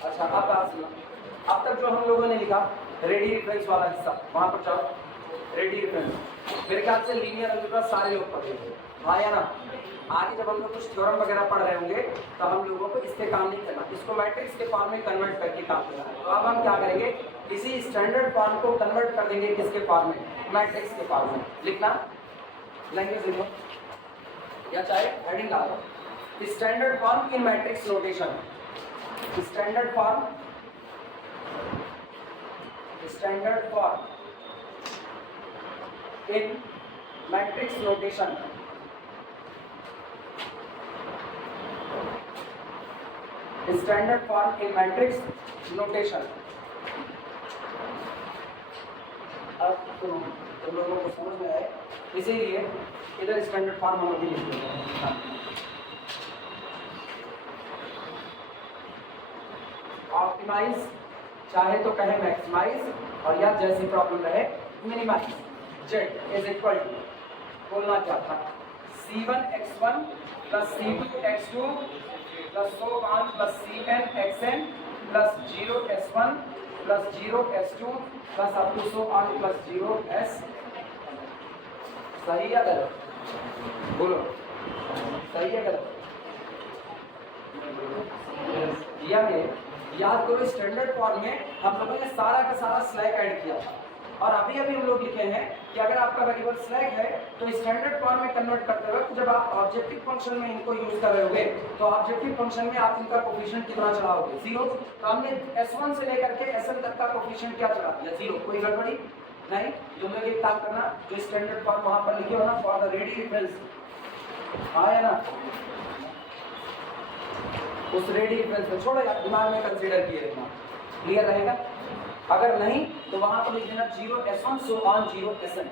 अच्छा अब बात सुनो। अब तक जो हम लोगों ने लिखा रेडी रेफरेंस वाला हिस्सा, वहां पर चलो रेडी रेफरेंस। मेरे ख्याल से लीनियर अलजेब्रा सारे लोग पढ़े होंगे, हाँ या ना? आगे जब हम लोग कुछ थ्योरम वगैरह पढ़ रहे होंगे तो हम लोगों को इससे काम नहीं करना, इसको मैट्रिक्स के फॉर्म में कन्वर्ट करके काम करना है। तो अब हम क्या करेंगे, इसी स्टैंडर्ड फॉर्म को कन्वर्ट कर देंगे किसके फॉर्म में, मैट्रिक्स के फॉर्म में। लिखना लैंग्वेज लिखो या चाहे हेडिंग डालो, standard form in matrix notation. Standard form in matrix notation. Standard form in matrix notation. अब तुम लोगों को समझ में आए, इसीलिए इधर स्टैंडर्ड फॉर्म हम अभी लिख देंगे। ऑप्टिमाइज चाहे तो कहे मैक्सिमाइज, और या जैसी प्रॉब्लम रहे minimize. Z is equal to, बोलना क्या था, c1x1 plus c2x2 plus so on plus cn(xn) plus 0s1 plus 0s2 plus up to so on plus 0s। सही या गलत? बोलो, सही है गलत? दिया गया। याद करो स्टैंडर्ड फॉर्म में हम लोगों ने सारा का सारा स्लैग ऐड किया था, और अभी अभी हम लोग लिखे हैं कि अगर आपका वेरिएबल स्लैग है तो स्टैंडर्ड फॉर्म में कन्वर्ट करते वक्त जब आप ऑब्जेक्टिव फंक्शन में इनको यूज कर रहे होगे तो ऑब्जेक्टिव फंक्शन में आप इनका कोफिशिएंट कितना चढ़ाओगे, 0। तो हमने s1 से लेकर के sn तक का कोफिशिएंट क्या चढ़ा दिया, 0। कोई गड़बड़ी नहीं। तुम लोग एक काम करना, जो स्टैंडर्ड फॉर्म वहां पर लिखे हो ना, फॉर द रेडी रेफरेंस, हाँ है ना, उस रेडी रेफरेंस को छोड़ो यार, दिमाग में कंसीडर किए रखना, क्लियर रहेगा। अगर नहीं तो वहां पर लिख देना 0s1 so on 0sn,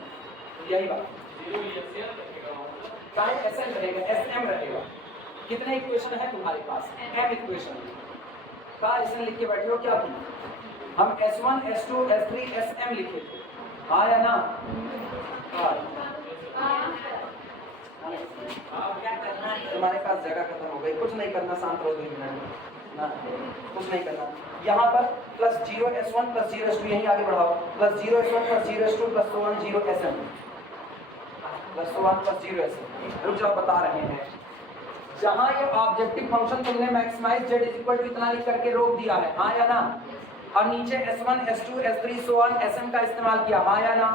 यही बात। चाहे sn रहेगा sm रहेगा। कितने इक्वेशन है तुम्हारे पास, m इक्वेशन का sn लिख के बैठे हो क्या तुम? हम s1 s2 s3 sm लिखे थे, हाँ या ना? क्या करना है, तुम्हारे पास जगह खत्म हो गई, कुछ नहीं करना, शांत रहो 2 मिनट ना, कुछ नहीं करना। यहाँ पर प्लस 0s1 प्लस 0s2, यहीं आगे बढ़ाओ, plus 0s1 plus 0s2 plus so on 0sm plus so on plus 0sm। रुक जाओ, बता रहे हैं। जहाँ ये ऑब्जेक्टिव फंक्शन तुमने maximize z is equal to इतना लिख करके रोक दिया है, हाँ या ना? और नीचे s1 s2 s3 so on sm का इस्तेमाल किया, हाँ या ना?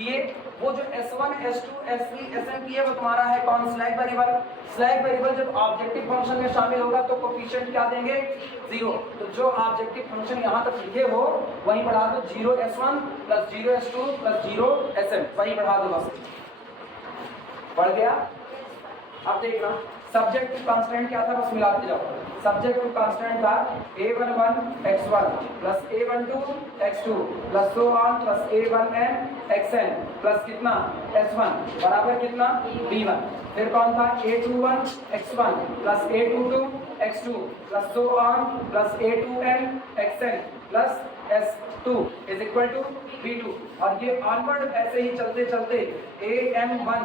ये वो जो s1 s2 s3 sm की है वो तुम्हारा है कौन, स्लैग वेरिएबल। स्लैग वेरिएबल जब ऑब्जेक्टिव फंक्शन में शामिल होगा तो कोफिशिएंट क्या देंगे, 0। तो जो ऑब्जेक्टिव फंक्शन यहाँ तक लिखे हो वहीं बढ़ा दो, 0s1 plus 0s2 plus 0sm, वहीं बढ़ा दो बस, बढ़ गया। अब देखना सब्जेक्टिव कांस्टेंट क्या था, बस मिलाते जाओ। सब्जेक्टिव कांस्टेंट था a11 x1 plus a12 x2 plus so on plus a1n xn plus कितना s1 बराबर कितना b1। फिर कौन था a21 x1 plus a22 x2 plus so on plus a2n xn plus s2 is equal to b2। और ये onward ऐसे ही चलते चलते am1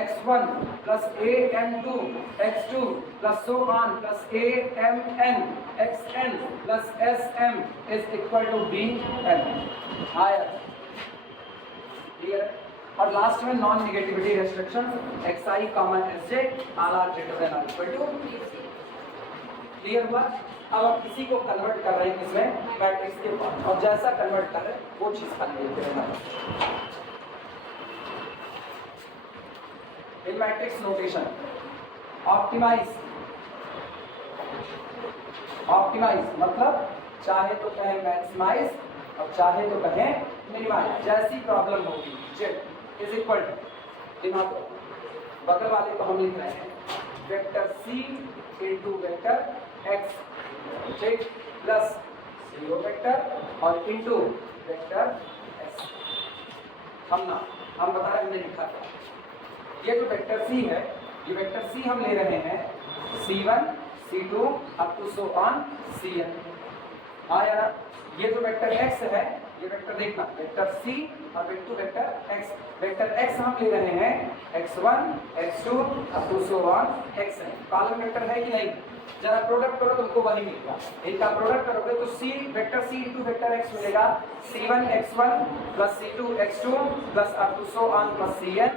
x1 plus am2 x2 plus so on plus amn xn plus sm is equal to bn। आया clear? और last में non negativity restriction xi comma sj all are greater than और equal to. Clear हुआ? अब हम इसी को convert कर रहे हैं किसमें, मैट्रिक्स के फॉर्म, और जैसा कन्वर्ट कर रहे हैं वो चीज खाली लिखते रहना। इन मैट्रिक्स नोटेशन ऑप्टिमाइज, ऑप्टिमाइज मतलब चाहे तो कहें मैक्सिमाइज और चाहे तो कहें मिनिमाइज, जैसी प्रॉब्लम होगी। z इज इक्वल टू, दिमाग बगल वाले को हम लिख रहे हैं vector c into vector x, ठीक, प्लस 0 वेक्टर और इंटू वेक्टर s। हम बता रहे हमने लिखा था, ये जो वेक्टर c है, ये वेक्टर c हम ले रहे हैं c1 c2 up to so on cn। हाँ यार, ये जो वेक्टर x है ये वेक्टर देखना, वेक्टर सी और वेक्टर एक्स। वेक्टर एक्स हम ले रहे हैं x1 x2 up to so on xn। Column vector है कि नहीं? जरा प्रोडक्ट करो तुमको वही मिलेगा। इनका प्रोडक्ट करोगे तो C vector C into vector X मिलेगा c1 x1 plus c2 x2 plus up to so on plus cn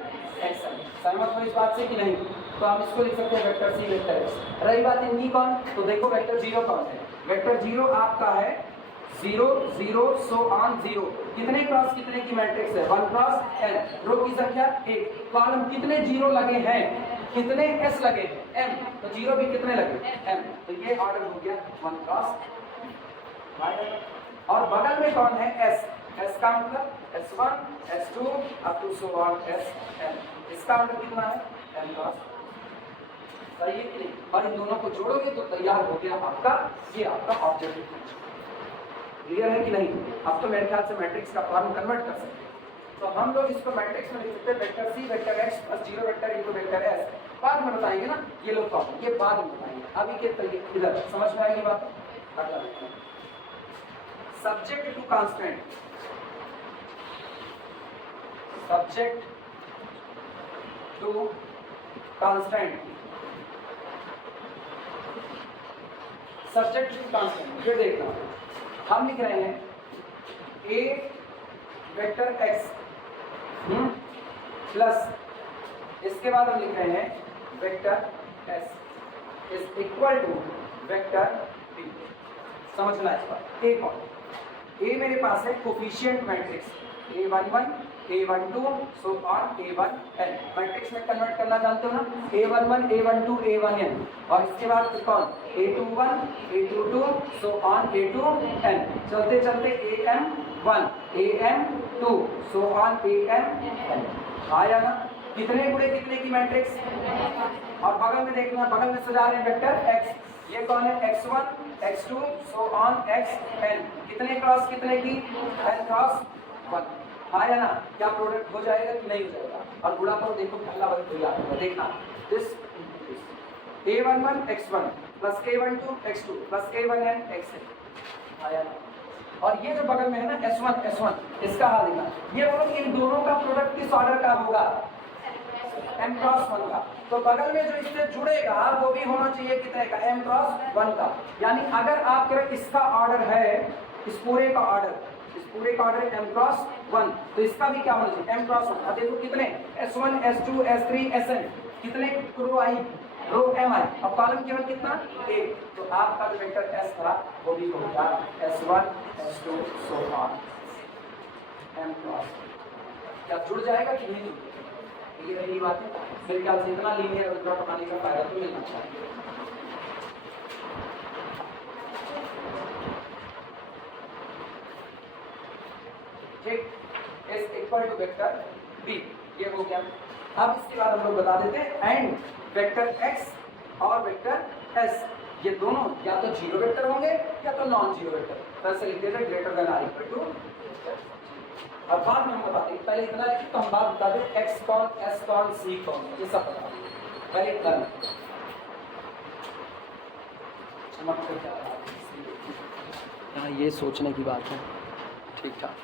xn। सहमत हो इस बात से कि नहीं? तो हम इसको लिख सकते हैं वेक्टर सी वेक्टर एक्स। रही बात इनकी कौन, तो देखो वेक्टर जीरो कौन है? वेक्टर जीरो आपका है 0 0 सो ऑन 0। कितने क्रॉस कितने की मैट्रिक्स है? 1 क्रॉस n। रो की संख्या 1। कॉलम कितने जीरो लगे हैं? कितने s लगे हैं? m। तो जीरो भी कितने लगे? m। तो ये ऑर्डर हो गया 1 क्रॉस। और बगल में कौन है? s। s का मतलब s1 s2 up to so on sn। इसका ऑर्डर कितना है? m cross. सही है कि नहीं? और इन दोनों को जोड़ोगे तो तैयार हो गया आपका ये आपका ऑब्जेक्टिव। क्लियर है कि नहीं? अब तो मेरे ख्याल से मैट्रिक्स का फॉर्म कन्वर्ट कर सकते हैं। तो हम लोग इसको मैट्रिक्स में लिख सकते हैं vector c vector x plus zero vector into vector s. बाद में बताएंगे ना ये लोग फॉर्म, ये बाद में बताएंगे। अभी के तरीके इधर समझ में आएगी बात? Subject to constant, subject to constant, subject to constant. ये देखना हम लिख रहे हैं a वेक्टर x प्लस इसके बाद हम लिख रहे हैं vector s is equal to vector b। समझना इस बात। a कौन? a मेरे पास है coefficient matrix a11 a12 so on a1n। Matrix में कन्वर्ट करना जानते हो ना? a11 a12 a1n। और इसके बाद कौन? a21 a22 so on a2n। चलते चलते am1 am2 so on amn। आया ना? कितने गुणे कितने की मैट्रिक्स? और बगल में देखना, बगल में सजा रहे हैं वेक्टर x। ये कौन है? x1 x2 so on xn। कितने क्रॉस कितने की? n cross 1। आया ना? क्या प्रोडक्ट हो जाएगा कि नहीं हो जाएगा? और गुणा करो, देखो पहला वही तैयार होगा। देखना this a11 x1 plus a12 x2 plus a1n xn। आया ना? और ये जो बगल में है ना s1 इसका हाल देखना। ये बोलो इन दोनों का प्रोडक्ट किस ऑर्डर का होगा? m क्रॉस 1 का। तो बगल में जो इससे जुड़ेगा वो भी होना चाहिए कितने का? m क्रॉस 1 का। यानी अगर आप करें इसका ऑर्डर है, इस पूरे का ऑर्डर m क्रॉस 1, तो इसका भी क्या होना चाहिए? m cross 1। अब देखो कितने s1 s2 s3 sn कितने रो आई? रो m आई। अब कॉलम केवल कितना? a। तो आपका जो वेक्टर s था वो भी होगा s1 s2 so on m cross. क्या जुड़ जाएगा कि नहीं? ये रही बात है। मेरे ख्याल से इतना लीनियर अलजेब्रा पढ़ाने का फायदा तो मिलना चाहिए। ठीक, s equal to vector b। ये हो गया। अब इसके बाद हम लोग बता देते हैं एंड वेक्टर x और वेक्टर s ये दोनों या तो जीरो वेक्टर होंगे या तो नॉन जीरो वेक्टर। तरह से लिखते हैं greater than or equal to. और बाद में हम बताते हैं, पहले इतना लिखिए तो हम बात बता दें x कौन s कौन c कौन, ये सब बता दें। पहले इतना चमक कर क्या यहाँ ये सोचने की बात है। ठीक ठाक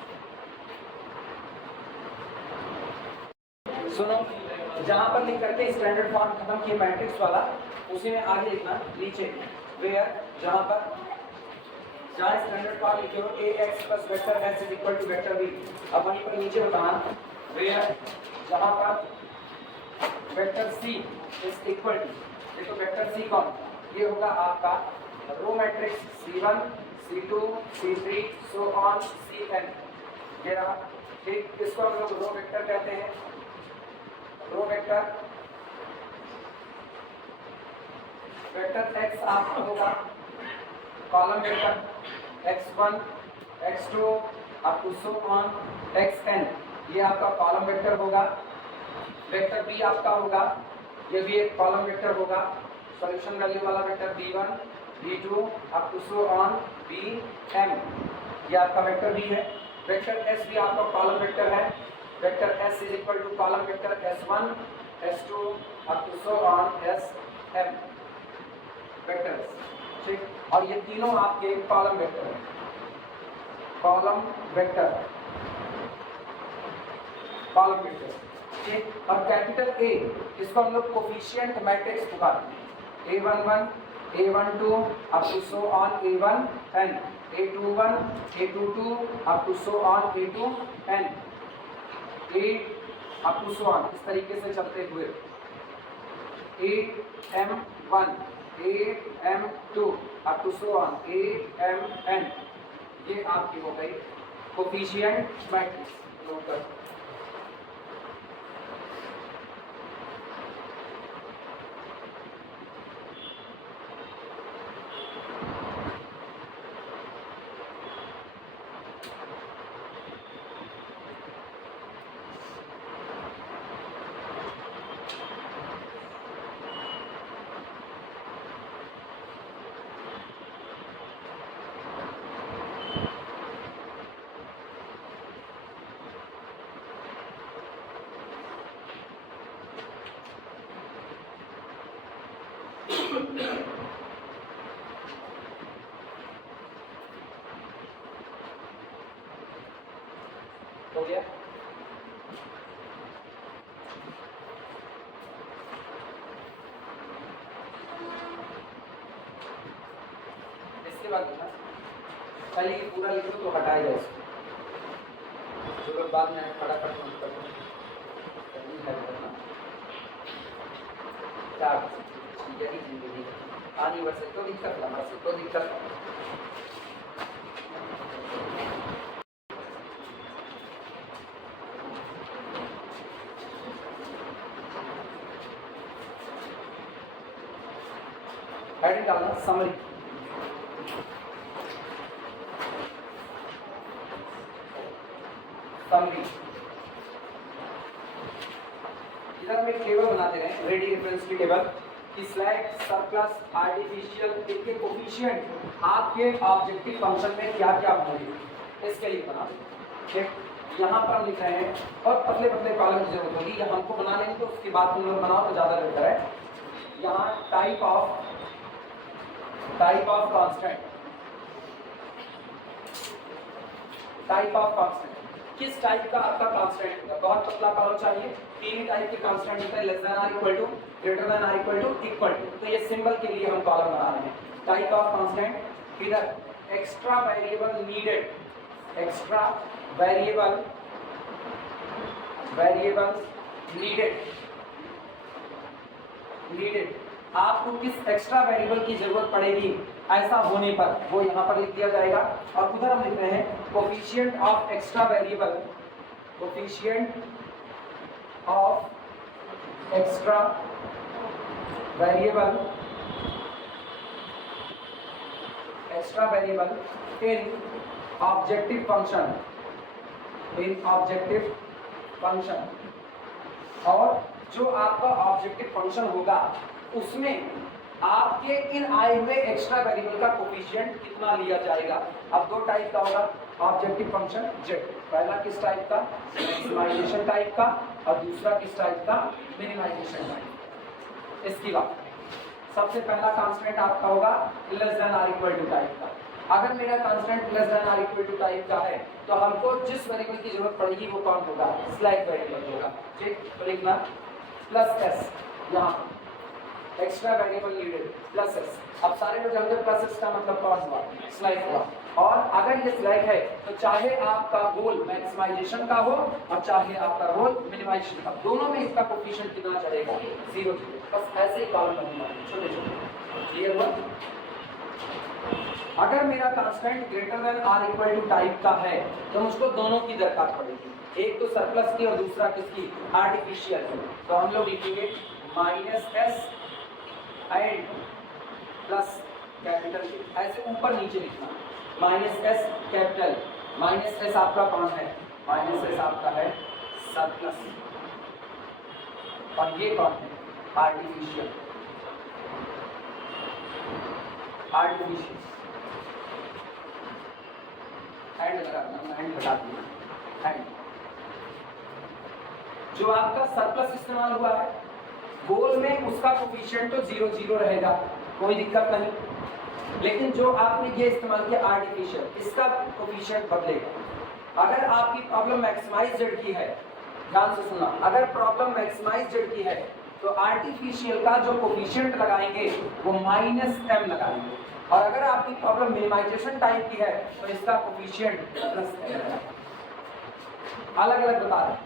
सुनो, जहां पर लिख करके स्टैंडर्ड फॉर्म खत्म किए मैट्रिक्स वाला, उसी में आगे लिखना नीचे वेयर जहां स्टैंडर्ड फॉर्म लिखे हो ax plus vector s is equal to vector b। अब वहीं पर नीचे बताना वेयर जहां पर vector c is equal to, देखो वेक्टर c कौन? ये होगा आपका row matrix c1 c2 c3 so on cn। ये रहा। ठीक, इसको हम लोग रो वेक्टर कहते हैं। रो वेक्टर x आपका होगा column vector x1 x2 up to so on xn। ये आपका कॉलम वेक्टर होगा। वेक्टर b आपका होगा, ये भी एक कॉलम वेक्टर होगा। सॉल्यूशन वैल्यू वाला vector b1 b2 up to so on bm। ये आपका वेक्टर b है। वेक्टर s भी आपका कॉलम वेक्टर है। Vector s is equal to column vector s1 s2 up to so on sm vectors. ठीक, और ये तीनों आपके कॉलम वेक्टर हैं। कॉलम वेक्टर, कॉलम वेक्टर, ठीक। और कैपिटल ए इसको हम लोग कोफिशिएंट मैट्रिक्स पुकारते हैं, A11 A12 up to so on A1n, A21 A22 up to so on A2n, A up to so on, इस तरीके से चलते हुए AM1 AM2 up to so on AMN, ये आपकी हो गई कोफिशिएंट मैट्रिक्स। नोट कर, हो गया। इसके बाद खाली पूरा लिखो तो हटाया जाए इसको, जो लोग बाद में फटाफट नोट कर यही जिंदगी आनी वर्ष तो दिक्कत लगा से तो दिक्कत। हेडिंग डालना समरी, समरी। इधर हम एक टेबल बनाते रहे, रेडी रेफरेंस की टेबल कि स्लैग, सरप्लस, आर्टिफिशियल, इनके कोफिशिएंट आपके ऑब्जेक्टिव फंक्शन में क्या क्या होंगे, इसके लिए बना ठीक। यहाँ पर हम लिख रहे हैं और पतले पतले कॉलम की जरूरत होगी, या हमको बना लेंगे तो उसके बाद तुम लोग बनाओ तो ज़्यादा बेहतर है। यहाँ type of constant, type of constant, किस टाइप का आपका कांस्टेंट होगा। बहुत पतला कॉलम चाहिए, तीन ही टाइप के कांस्टेंट होते हैं, less than or equal to, greater than or equal to, equal to. तो ये सिंबल के लिए हम कॉलम बना रहे हैं, टाइप ऑफ कांस्टेंट। इधर extra variable needed, extra variable needed, आपको किस एक्स्ट्रा वेरिएबल की जरूरत पड़ेगी ऐसा होने पर वो यहाँ पर लिख दिया जाएगा। और उधर हम लिख रहे हैं coefficient of extra variable, coefficient of extra variable in objective function, और जो आपका ऑब्जेक्टिव फंक्शन होगा उसमें आपके इन आए हुए एक्स्ट्रा वेरिएबल का कोफिशिएंट कितना लिया जाएगा। अब दो टाइप का होगा ऑब्जेक्टिव फंक्शन जेड, पहला किस टाइप का, मैक्सिमाइजेशन टाइप का, और दूसरा किस टाइप का, मिनिमाइजेशन टाइप। इसकी बात सबसे पहला कांस्टेंट आपका होगा less than or equal to type का। अगर मेरा constant less than or equal to type का है तो हमको जिस वेरिएबल की जरूरत पड़ेगी वो कौन होगा, स्लैग वेरिएबल होगा, ठीक। तो लिखना प्लस एस, यहाँ extra variable needed plus S. अब सारे लोग जानते हैं प्लस एस का मतलब कौन हुआ, स्लैग हुआ। और अगर ये स्लैग है तो चाहे आपका गोल मैक्सिमाइजेशन का हो और चाहे आपका गोल मिनिमाइजेशन का, दोनों में इसका कोफिशिएंट कितना चलेगा, 0। बस ऐसे ही कॉलम बनना है, छोटे छोटे, क्लियर हुआ। अगर मेरा constant greater than or equal to type का है तो मुझको दोनों की दरकार पड़ेगी, एक तो सरप्लस की और दूसरा किसकी, आर्टिफिशियल की। तो हम लोग लिखेंगे minus S and plus capital, ऐसे ऊपर नीचे लिखना, minus S capital, minus S आपका कौन है, माइनस एस आपका है सरप्लस, और ये कौन है, आर्टिफिशियल, एंड हटा दिया, एंड जो आपका सरप्लस इस्तेमाल हुआ है गोल में उसका कोफिशिएंट तो 0 0 रहेगा, कोई दिक्कत नहीं, लेकिन जो आपने ये इस्तेमाल किया आर्टिफिशियल, इसका कोफिशिएंट बदलेगा। अगर आपकी प्रॉब्लम मैक्सिमाइज जेड की है, ध्यान से सुनना, अगर प्रॉब्लम मैक्सिमाइज जेड की है तो आर्टिफिशियल का जो कोफिशिएंट लगाएंगे वो -m लगाएंगे, और अगर आपकी प्रॉब्लम मिनिमाइजेशन टाइप की है तो इसका कोफिशिएंट +m। अलग अलग बता रहे,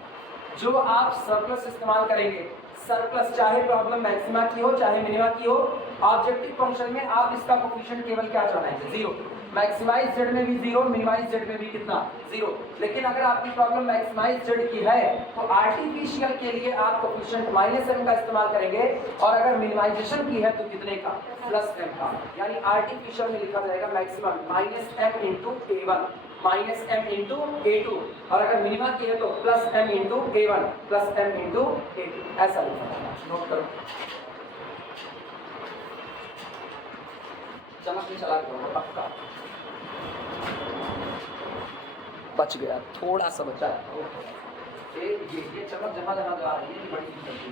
जो आप सरप्लस इस्तेमाल करेंगे, सरप्लस चाहे प्रॉब्लम मैक्सिमा की हो चाहे मिनिमा की हो, ऑब्जेक्टिव फंक्शन में आप इसका कोफिशिएंट केवल क्या चढ़ाएंगे, 0। मैक्सिमाइज जेड में भी 0, मिनिमाइज जेड में भी कितना, 0। लेकिन अगर आपकी प्रॉब्लम मैक्सिमाइज जेड की है तो आर्टिफिशियल के लिए आप कोफिशिएंट -m का इस्तेमाल करेंगे, और अगर मिनिमाइजेशन की है तो कितने का, +m का। यानी आर्टिफिशियल में लिखा जाएगा maximum -m into a1 -m into a2, और अगर मिनिमा की है तो +m into a1 +m into a2, ऐसा लिखा जाएगा। नोट करो, चमक नहीं चला करो, पक्का बच गया, थोड़ा सा बचा है। ये चमक जहाँ जहाँ जा रही है ये बड़ी दिक्कत है।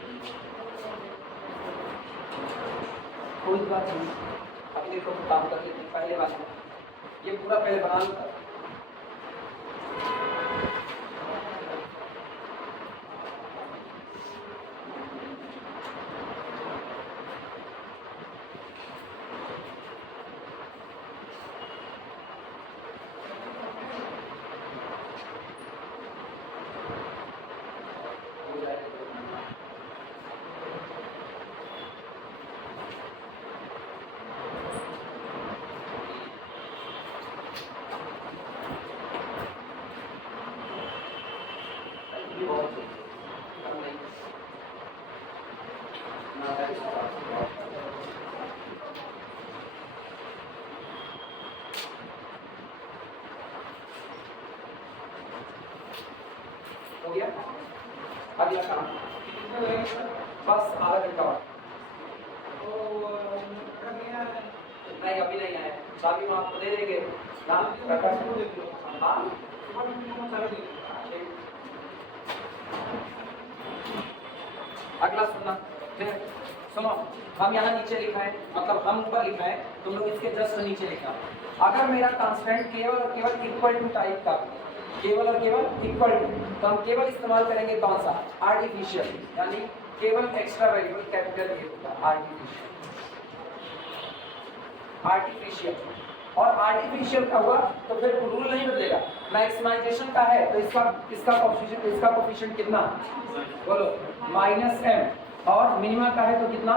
कोई बात नहीं, अभी देखो काम कर लेते हैं। पहले बात ये पूरा पहले बना लो। हो गया, अगला काम बस आधा घंटा बाद। नहीं अभी नहीं आया, चाबी हम आपको दे देंगे। अगला सुनना, फिर सुनो, हम यहाँ नीचे लिखा है, मतलब हम ऊपर लिखा है, तुम लोग इसके जस्ट नीचे लिखा। अगर मेरा कांस्टेंट केवल और केवल इक्वल टू टाइप का, केवल और केवल इक्वल टू, तो हम केवल इस्तेमाल करेंगे कौन सा, आर्टिफिशियल, यानी केवल एक्स्ट्रा वेरिएबल कैपिटल ए होगा, आर्टिफिशियल। और आर्टिफिशियल का हुआ तो फिर रूल नहीं बदलेगा। मैक्सिमाइजेशन का है तो इसका कोफिशिएंट कितना, बोलो, -m, और मिनिमा का है तो कितना,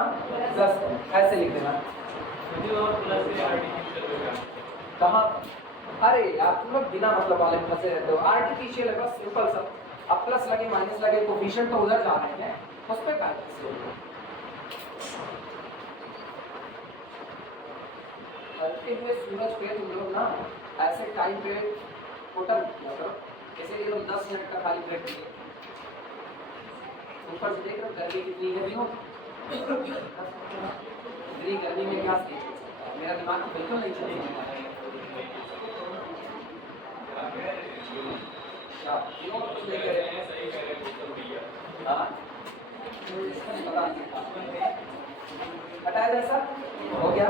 +m, ऐसे लिख देना। कहाँ, अरे यार तुम लोग बिना मतलब वाले फंसे रहते हो। आर्टिफिशियल है बस सिंपल सा, अब प्लस लगे माइनस लगे कोफिशिएंट तो उधर जा रहे हैं, उस पे क्या हल्के हुए सूरज पे तुम लोग ना ऐसे टाइम पे टोटल किया करो, जैसे कि तुम 10 मिनट का खाली ब्रेक लिए, ऊपर से देख रहे हो गर्मी कितनी गर्मी हो, इतनी गर्मी में क्या सीख, मेरा दिमाग तो बिल्कुल नहीं चलेगा। हटाया जैसा हो गया।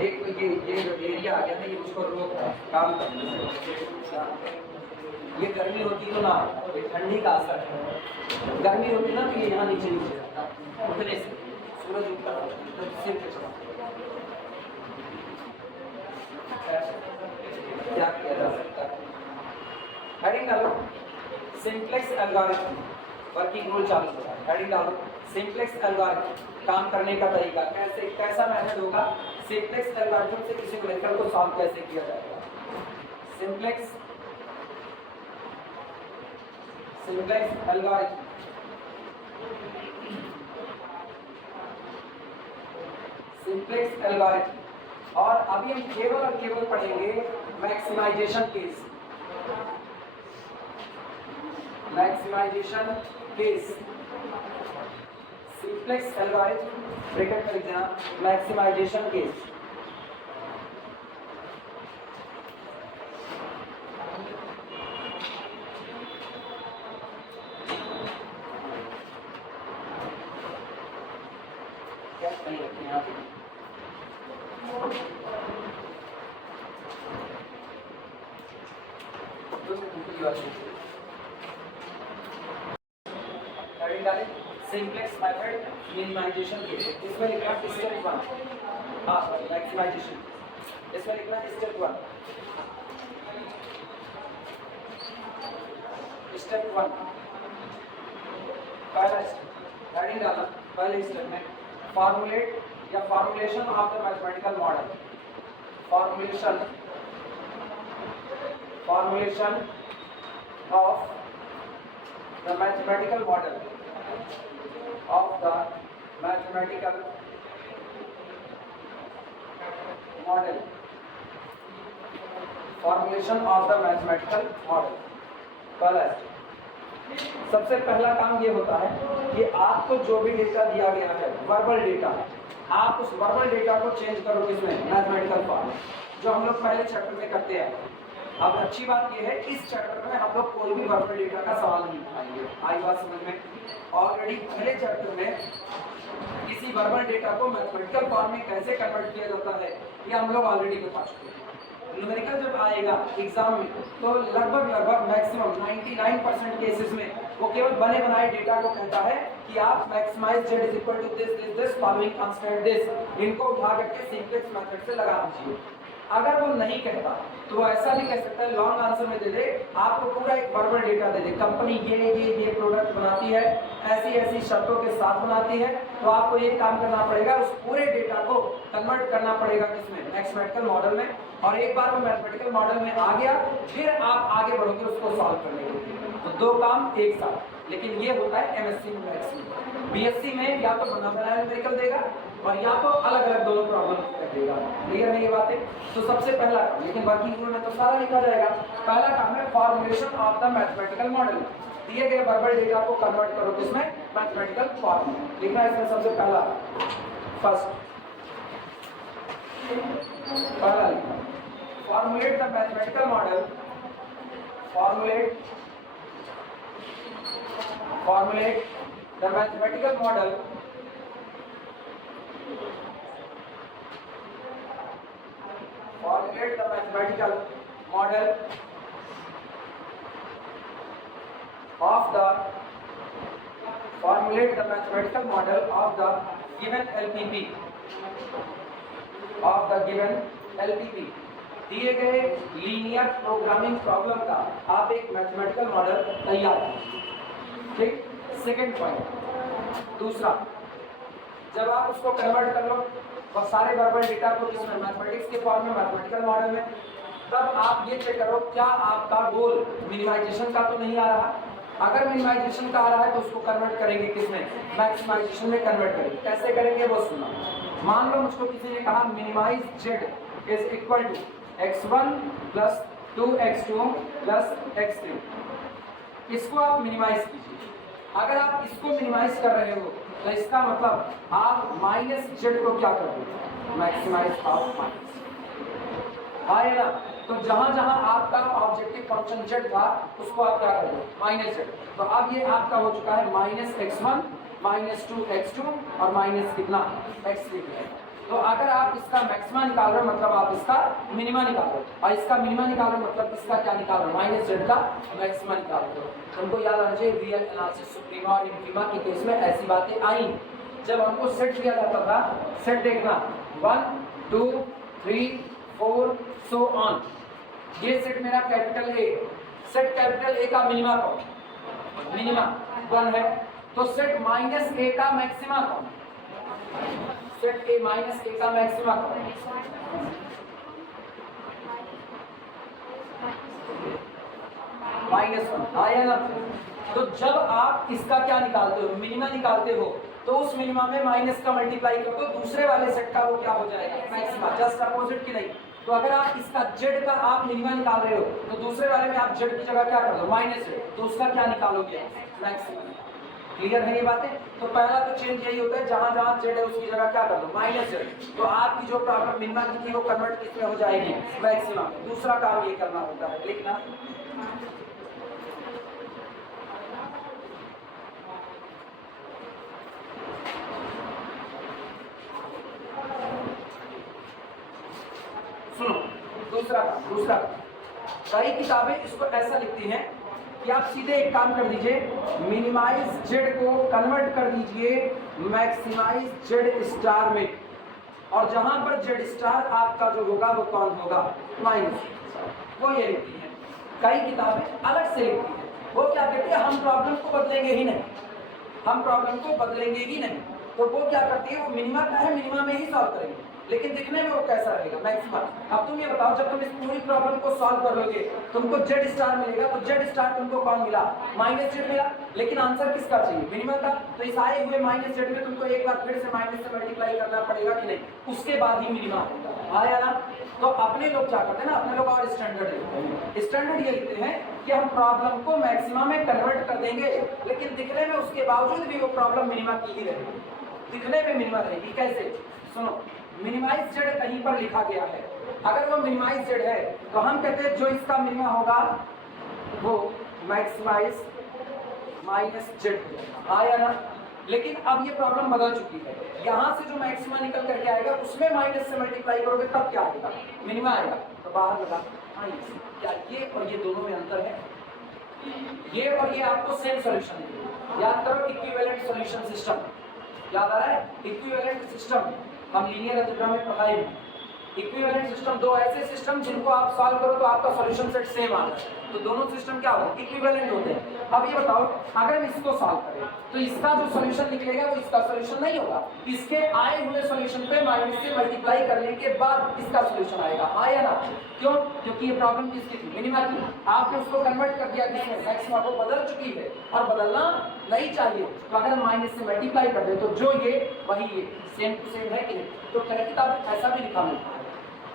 एक तो ये जो एरिया आ गया था ये उसको रोक काम करना। ये गर्मी होती तो ना, ये ठंडी का असर है। गर्मी होती ना तो ये यहाँ नीचे नीचे रहता, उतने से सूरज ऊपर तो सिर पे चढ़ा। क्या किया जा सकता है, हेडिंग डालो, सिंप्लेक्स एल्गोरिथम, वर्किंग रूल चालू होगा। हेडिंग डालो, सिंप्लेक्स एल्गोरिथम, काम करने का तरीका कैसे, कैसा मेथड होगा, सिंप्लेक्स एल्गोरिथम से किसी मेथड को सॉल्व कैसे किया जाएगा। Simplex algorithm, simplex algorithm. और अभी हम केवल और केवल पढ़ेंगे maximization case, maximization case, simplex algorithm bracket में लिख देना, maximization case. Simplex method minimization के लिए इसमें लिखना है स्टेप 1, हाँ सॉरी मैक्सिमाइजेशन, इसमें लिखना है स्टेप 1, स्टेप 1 पहला स्टेप हेडिंग डाला, पहले स्टेप में फॉर्मुलेट या formulation of the mathematical model, formulation of the mathematical model of the mathematical model, formulation of the mathematical model। पहला सबसे पहला काम ये होता है कि आपको जो भी डेटा दिया गया है वर्बल डेटा, आप उस वर्बल डेटा को चेंज करो किसमें, मैथमेटिकल फॉर्म, जो हम लोग पहले चैप्टर में करते हैं। अब अच्छी बात यह है इस चैप्टर में हम लोग कोई भी वर्बल डेटा का सवाल नहीं उठाएंगे, आई बात समझ में। ऑलरेडी पहले चैप्टर में किसी वर्बल डेटा को मैथमेटिकल फॉर्म में कैसे कन्वर्ट किया जाता है ये हम लोग ऑलरेडी बता चुके हैं। न्यूमेरिकल जब आएगा एग्जाम में तो लगभग मैक्सिमम 99% केसेस में वो केवल बने बनाए डेटा को कहता है कि आप maximize z is equal to this following constant this, इनको उठा करके सिंप्लेक्स मेथड से लगा दीजिए। अगर वो नहीं कहता तो वो ऐसा भी कह सकता है, लॉन्ग आंसर में दे दे, आपको पूरा एक वर्बल डेटा दे दे, कंपनी ये प्रोडक्ट बनाती है, ऐसी ऐसी शर्तों के साथ बनाती है, तो आपको ये काम करना पड़ेगा, उस पूरे डेटा को कन्वर्ट करना पड़ेगा किसमें, मैथमेटिकल मॉडल में। और एक बार वो मैथमेटिकल मॉडल में आ गया फिर आप आगे बढ़ोगे उसको सॉल्व करने के लिए। तो दो काम एक साथ, लेकिन ये होता है एमएससी में, बीएससी में या तो बना बनाया न्यूमेरिकल देगा और या तो अलग अलग दोनों प्रॉब्लम कर देगा। क्लियर है ये बातें? तो सबसे पहला काम, लेकिन बाकी में तो सारा लिखा जाएगा। पहला काम है formulation of the mathematical model, दिए गए वर्बल डेटा को कन्वर्ट करो किसमें, मैथमेटिकल फॉर्म में। लिखना है इसमें सबसे पहला, फर्स्ट पहला लिखना formulate the mathematical model, formulate the mathematical model formulate the mathematical model of the given LPP, दिए गए लीनियर प्रोग्रामिंग प्रॉब्लम का आप एक मैथमेटिकल मॉडल तैयार करें। ठीक, सेकंड पॉइंट। दूसरा, जब आप उसको कन्वर्ट कर लो और सारे वर्बल डेटा को किसमें, मैथमेटिक्स के फॉर्म में, मैथमेटिकल मॉडल में, तब आप ये चेक करो क्या आपका गोल मिनिमाइजेशन का तो नहीं आ रहा। अगर मिनिमाइजेशन का आ रहा है तो उसको कन्वर्ट करेंगे किसमें, मैक्सिमाइजेशन में कन्वर्ट करेंगे। कैसे करेंगे वो सुनो। मान लो मुझको किसी ने कहा minimize z is equal to x1 plus 2x2 plus x3, इसको आप मिनिमाइज कीजिए। अगर आप इसको मिनिमाइज कर रहे हो तो इसका मतलब आप माइनस जेड को क्या कर दो, मैक्सिमाइज ऑफ माइनस, है ना। तो जहां जहां आपका ऑब्जेक्टिव फंक्शन जेड था उसको आप क्या कर दो, माइनस जेड। तो अब ये आपका हो चुका है माइनस x1 माइनस 2x2 और माइनस कितना x3। तो अगर आप इसका मैक्सिमा निकाल रहे हो मतलब आप इसका मिनिमा निकाल रहे हो, और इसका मिनिमा निकाल रहे हो मतलब इसका क्या निकाल रहे हो, माइनस जेड का मैक्सिमा निकाल रहे हो। हमको याद आना चाहिए रियल एनालिसिस सुप्रीमा और इंफीमा के केस में ऐसी बातें आई जब हमको सेट किया जाता था। सेट देखना 1 2 3 4 सो ऑन, ये सेट मेरा capital A, set capital A का मिनिमा कौन, मिनिमा 1 है। तो सेट माइनस ए का मैक्सिमा कौन, सेट ए माइनस ए का मैक्सिमा कौन, -1 आया ना। तो जब आप इसका क्या निकालते हो, मिनिमा निकालते हो, तो उस मिनिमा में माइनस का मल्टीप्लाई करो तो दूसरे वाले सेट का वो क्या हो जाएगा, मैक्सिमा, जस्ट अपोजिट की नहीं। तो अगर आप इसका जेड का आप मिनिमा निकाल रहे हो तो दूसरे वाले में आप जेड की जगह क्या कर दो, माइनस जेड, तो उसका क्या निकालोगे, मैक्सिमा। क्लियर है ये बातें? तो पहला तो चेंज यही होता है जहां जहां जेड है उसकी जगह क्या कर दो, माइनस जेड। तो आपकी जो प्रॉब्लम मिनिमा की थी वो कन्वर्ट किसमें हो जाएगी, मैक्सिमा में। दूसरा काम ये करना होता है, लिखना सुनो, दूसरा काम कई किताबें इसको ऐसा लिखती हैं कि आप सीधे एक काम कर दीजिए, मिनिमाइज जेड को कन्वर्ट कर दीजिए मैक्सिमाइज जेड स्टार में, और जहां पर जेड स्टार आपका जो होगा वो कौन होगा, माइनस, वो ये लिखती है। कई किताबें अलग से लिखती हैं, वो क्या कहती है, हम प्रॉब्लम को बदलेंगे ही नहीं, हम प्रॉब्लम को बदलेंगे ही नहीं, तो वो क्या करती है, वो मिनिमा का है, मिनिमा में ही सॉल्व करेंगे, लेकिन दिखने में वो कैसा रहेगा, मैक्सिमम। अब तुम ये बताओ, जब तुम इस पूरी प्रॉब्लम को सॉल्व कर लोगे तुमको जेड स्टार मिलेगा, तो जेड स्टार तुमको कौन मिला, माइनस जेड मिला, लेकिन आंसर किसका चाहिए, मिनिमम का। तो इस आए हुए माइनस जेड में तुमको एक बार फिर से माइनस से मल्टीप्लाई करना पड़ेगा कि नहीं, उसके बाद ही मिनिमम आया ना। तो अपने लोग क्या करते हैं ना, अपने लोग और स्टैंडर्ड लिखते हैं, स्टैंडर्ड ये लिखते हैं कि हम प्रॉब्लम को मैक्सिमम में कन्वर्ट कर देंगे, लेकिन दिखने में उसके बावजूद भी वो प्रॉब्लम मिनिमम की ही रहेगी, दिखने में मिनिमम रहेगी। कैसे, सुनो, मिनिमाइज जेड कहीं पर लिखा गया है, अगर वो मिनिमाइज जेड है तो हम कहते हैं जो इसका मिनिमम होगा वो मैक्सिमाइज माइनस जेड आया ना। लेकिन अब ये प्रॉब्लम बदल चुकी है, यहाँ से जो मैक्सिमा निकल करके आएगा उसमें माइनस से मल्टीप्लाई करोगे तब क्या आएगा, मिनिमा आएगा, तो बाहर लगा माइनस। क्या ये और ये दोनों में अंतर है, ये और ये आपको सेम सॉल्यूशन है, याद करो इक्विवेलेंट सॉल्यूशन सिस्टम, याद आ रहा है, इक्विवेलेंट सिस्टम हम लीनियर अलजेब्रा में पढ़ाए हैं। इक्विवेलेंट सिस्टम दो ऐसे सिस्टम जिनको आप सॉल्व करो तो आपका सॉल्यूशन सेट सेम आ जाए, तो दोनों सिस्टम क्या होते हैं, इक्विवेलेंट होते हैं। अब ये बताओ, अगर हम इसको सॉल्व करें तो इसका जो सॉल्यूशन निकलेगा वो इसका सॉल्यूशन नहीं होगा, इसके आए हुए सॉल्यूशन पे माइनस से मल्टीप्लाई करने के बाद इसका सॉल्यूशन आएगा, आया ना। क्यों, क्योंकि ये प्रॉब्लम किसकी थी, मिनिमा की, आपने उसको कन्वर्ट कर दिया किसमें, मैक्सिमा को, बदल चुकी है और बदलना नहीं चाहिए, तो अगर हम माइनस से मल्टीप्लाई कर दे तो जो ये वही ये, सेम टू सेम है कि नहीं। तो कई किताबें ऐसा भी लिखा मिलता है,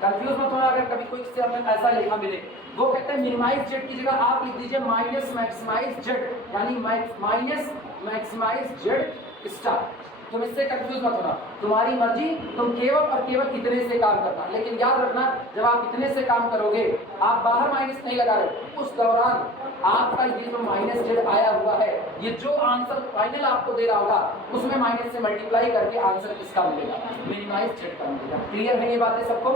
कंफ्यूज मत होना अगर कभी कोई से हमें ऐसा लिखा मिले। वो कहते हैं मिनिमाइज जेड की जगह आप लिख दीजिए माइनस मैक्सिमाइज जेड, यानी माइनस मैक्सिमाइज जेड स्टार। तुम इससे कंफ्यूज मत होना, तुम्हारी मर्जी, तुम केवल और केवल इतने से काम करना, लेकिन याद रखना जब आप इतने से काम करोगे आप बाहर माइनस नहीं लगा रहे, उस दौरान आपका ये जो माइनस जेड आया हुआ है, ये जो आंसर फाइनल आपको दे रहा होगा उसमें माइनस से मल्टीप्लाई करके आंसर किसका मिलेगा, मिनिमाइज जेड का मिलेगा। क्लियर है ये बातें सबको।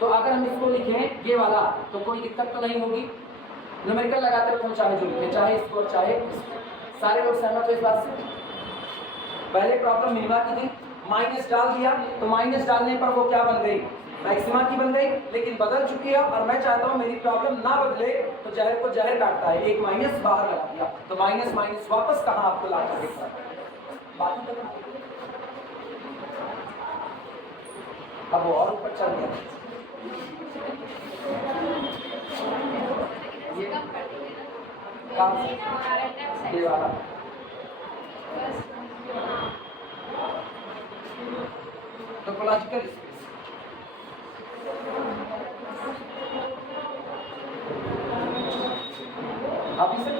तो अगर हम इसको लिखें ये वाला तो कोई दिक्कत तो नहीं होगी, न्यूमेरिकल लगाते रखो, चाहे जो लिखे, चाहे इसको चाहे सारे लोग सहमत हो इस बात से। पहले प्रॉब्लम मिनिमा की थी, माइनस डाल दिया तो माइनस डालने पर वो क्या बन गई, मैक्सिमा की बन गई, लेकिन बदल चुकी है और मैं चाहता हूँ मेरी प्रॉब्लम ना बदले, तो जहर को जहर काटता है, एक माइनस बाहर लगा दिया तो माइनस माइनस वापस कहाँ आपको ला कर दिखता है, बात तो अब वो और ऊपर चल गया, ये वाला टोपोलॉजिकल स्पेस, आप इसे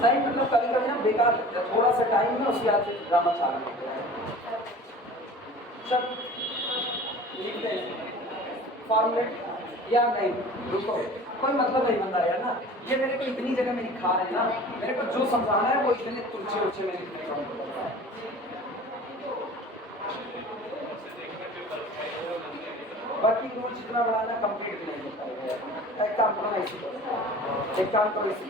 सही, मतलब कभी कभी ना बेकार लगता है, थोड़ा सा टाइम है उसके बाद ड्रामा चालू होता है। सब लिखते हैं फॉर्मेट या नहीं, रुको कोई मतलब नहीं बनता यार ना, ये मेरे को इतनी जगह में लिखा है ना, मेरे को जो समझाना है वो इतने तुलचे उलचे में लिखने का होता है। वर्किंग रूल जितना बढ़ाना कंप्लीट नहीं होता है, एक काम करो इसी, एक काम करो इसी,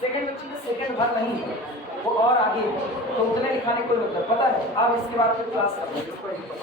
सेकंड बच्ची में सेकंड भर नहीं है, वो और आगे तो उतने लिखाने कोई मतलब, पता है आप इसके बाद फिर क्लास कर लेंगे, कोई नहीं पता।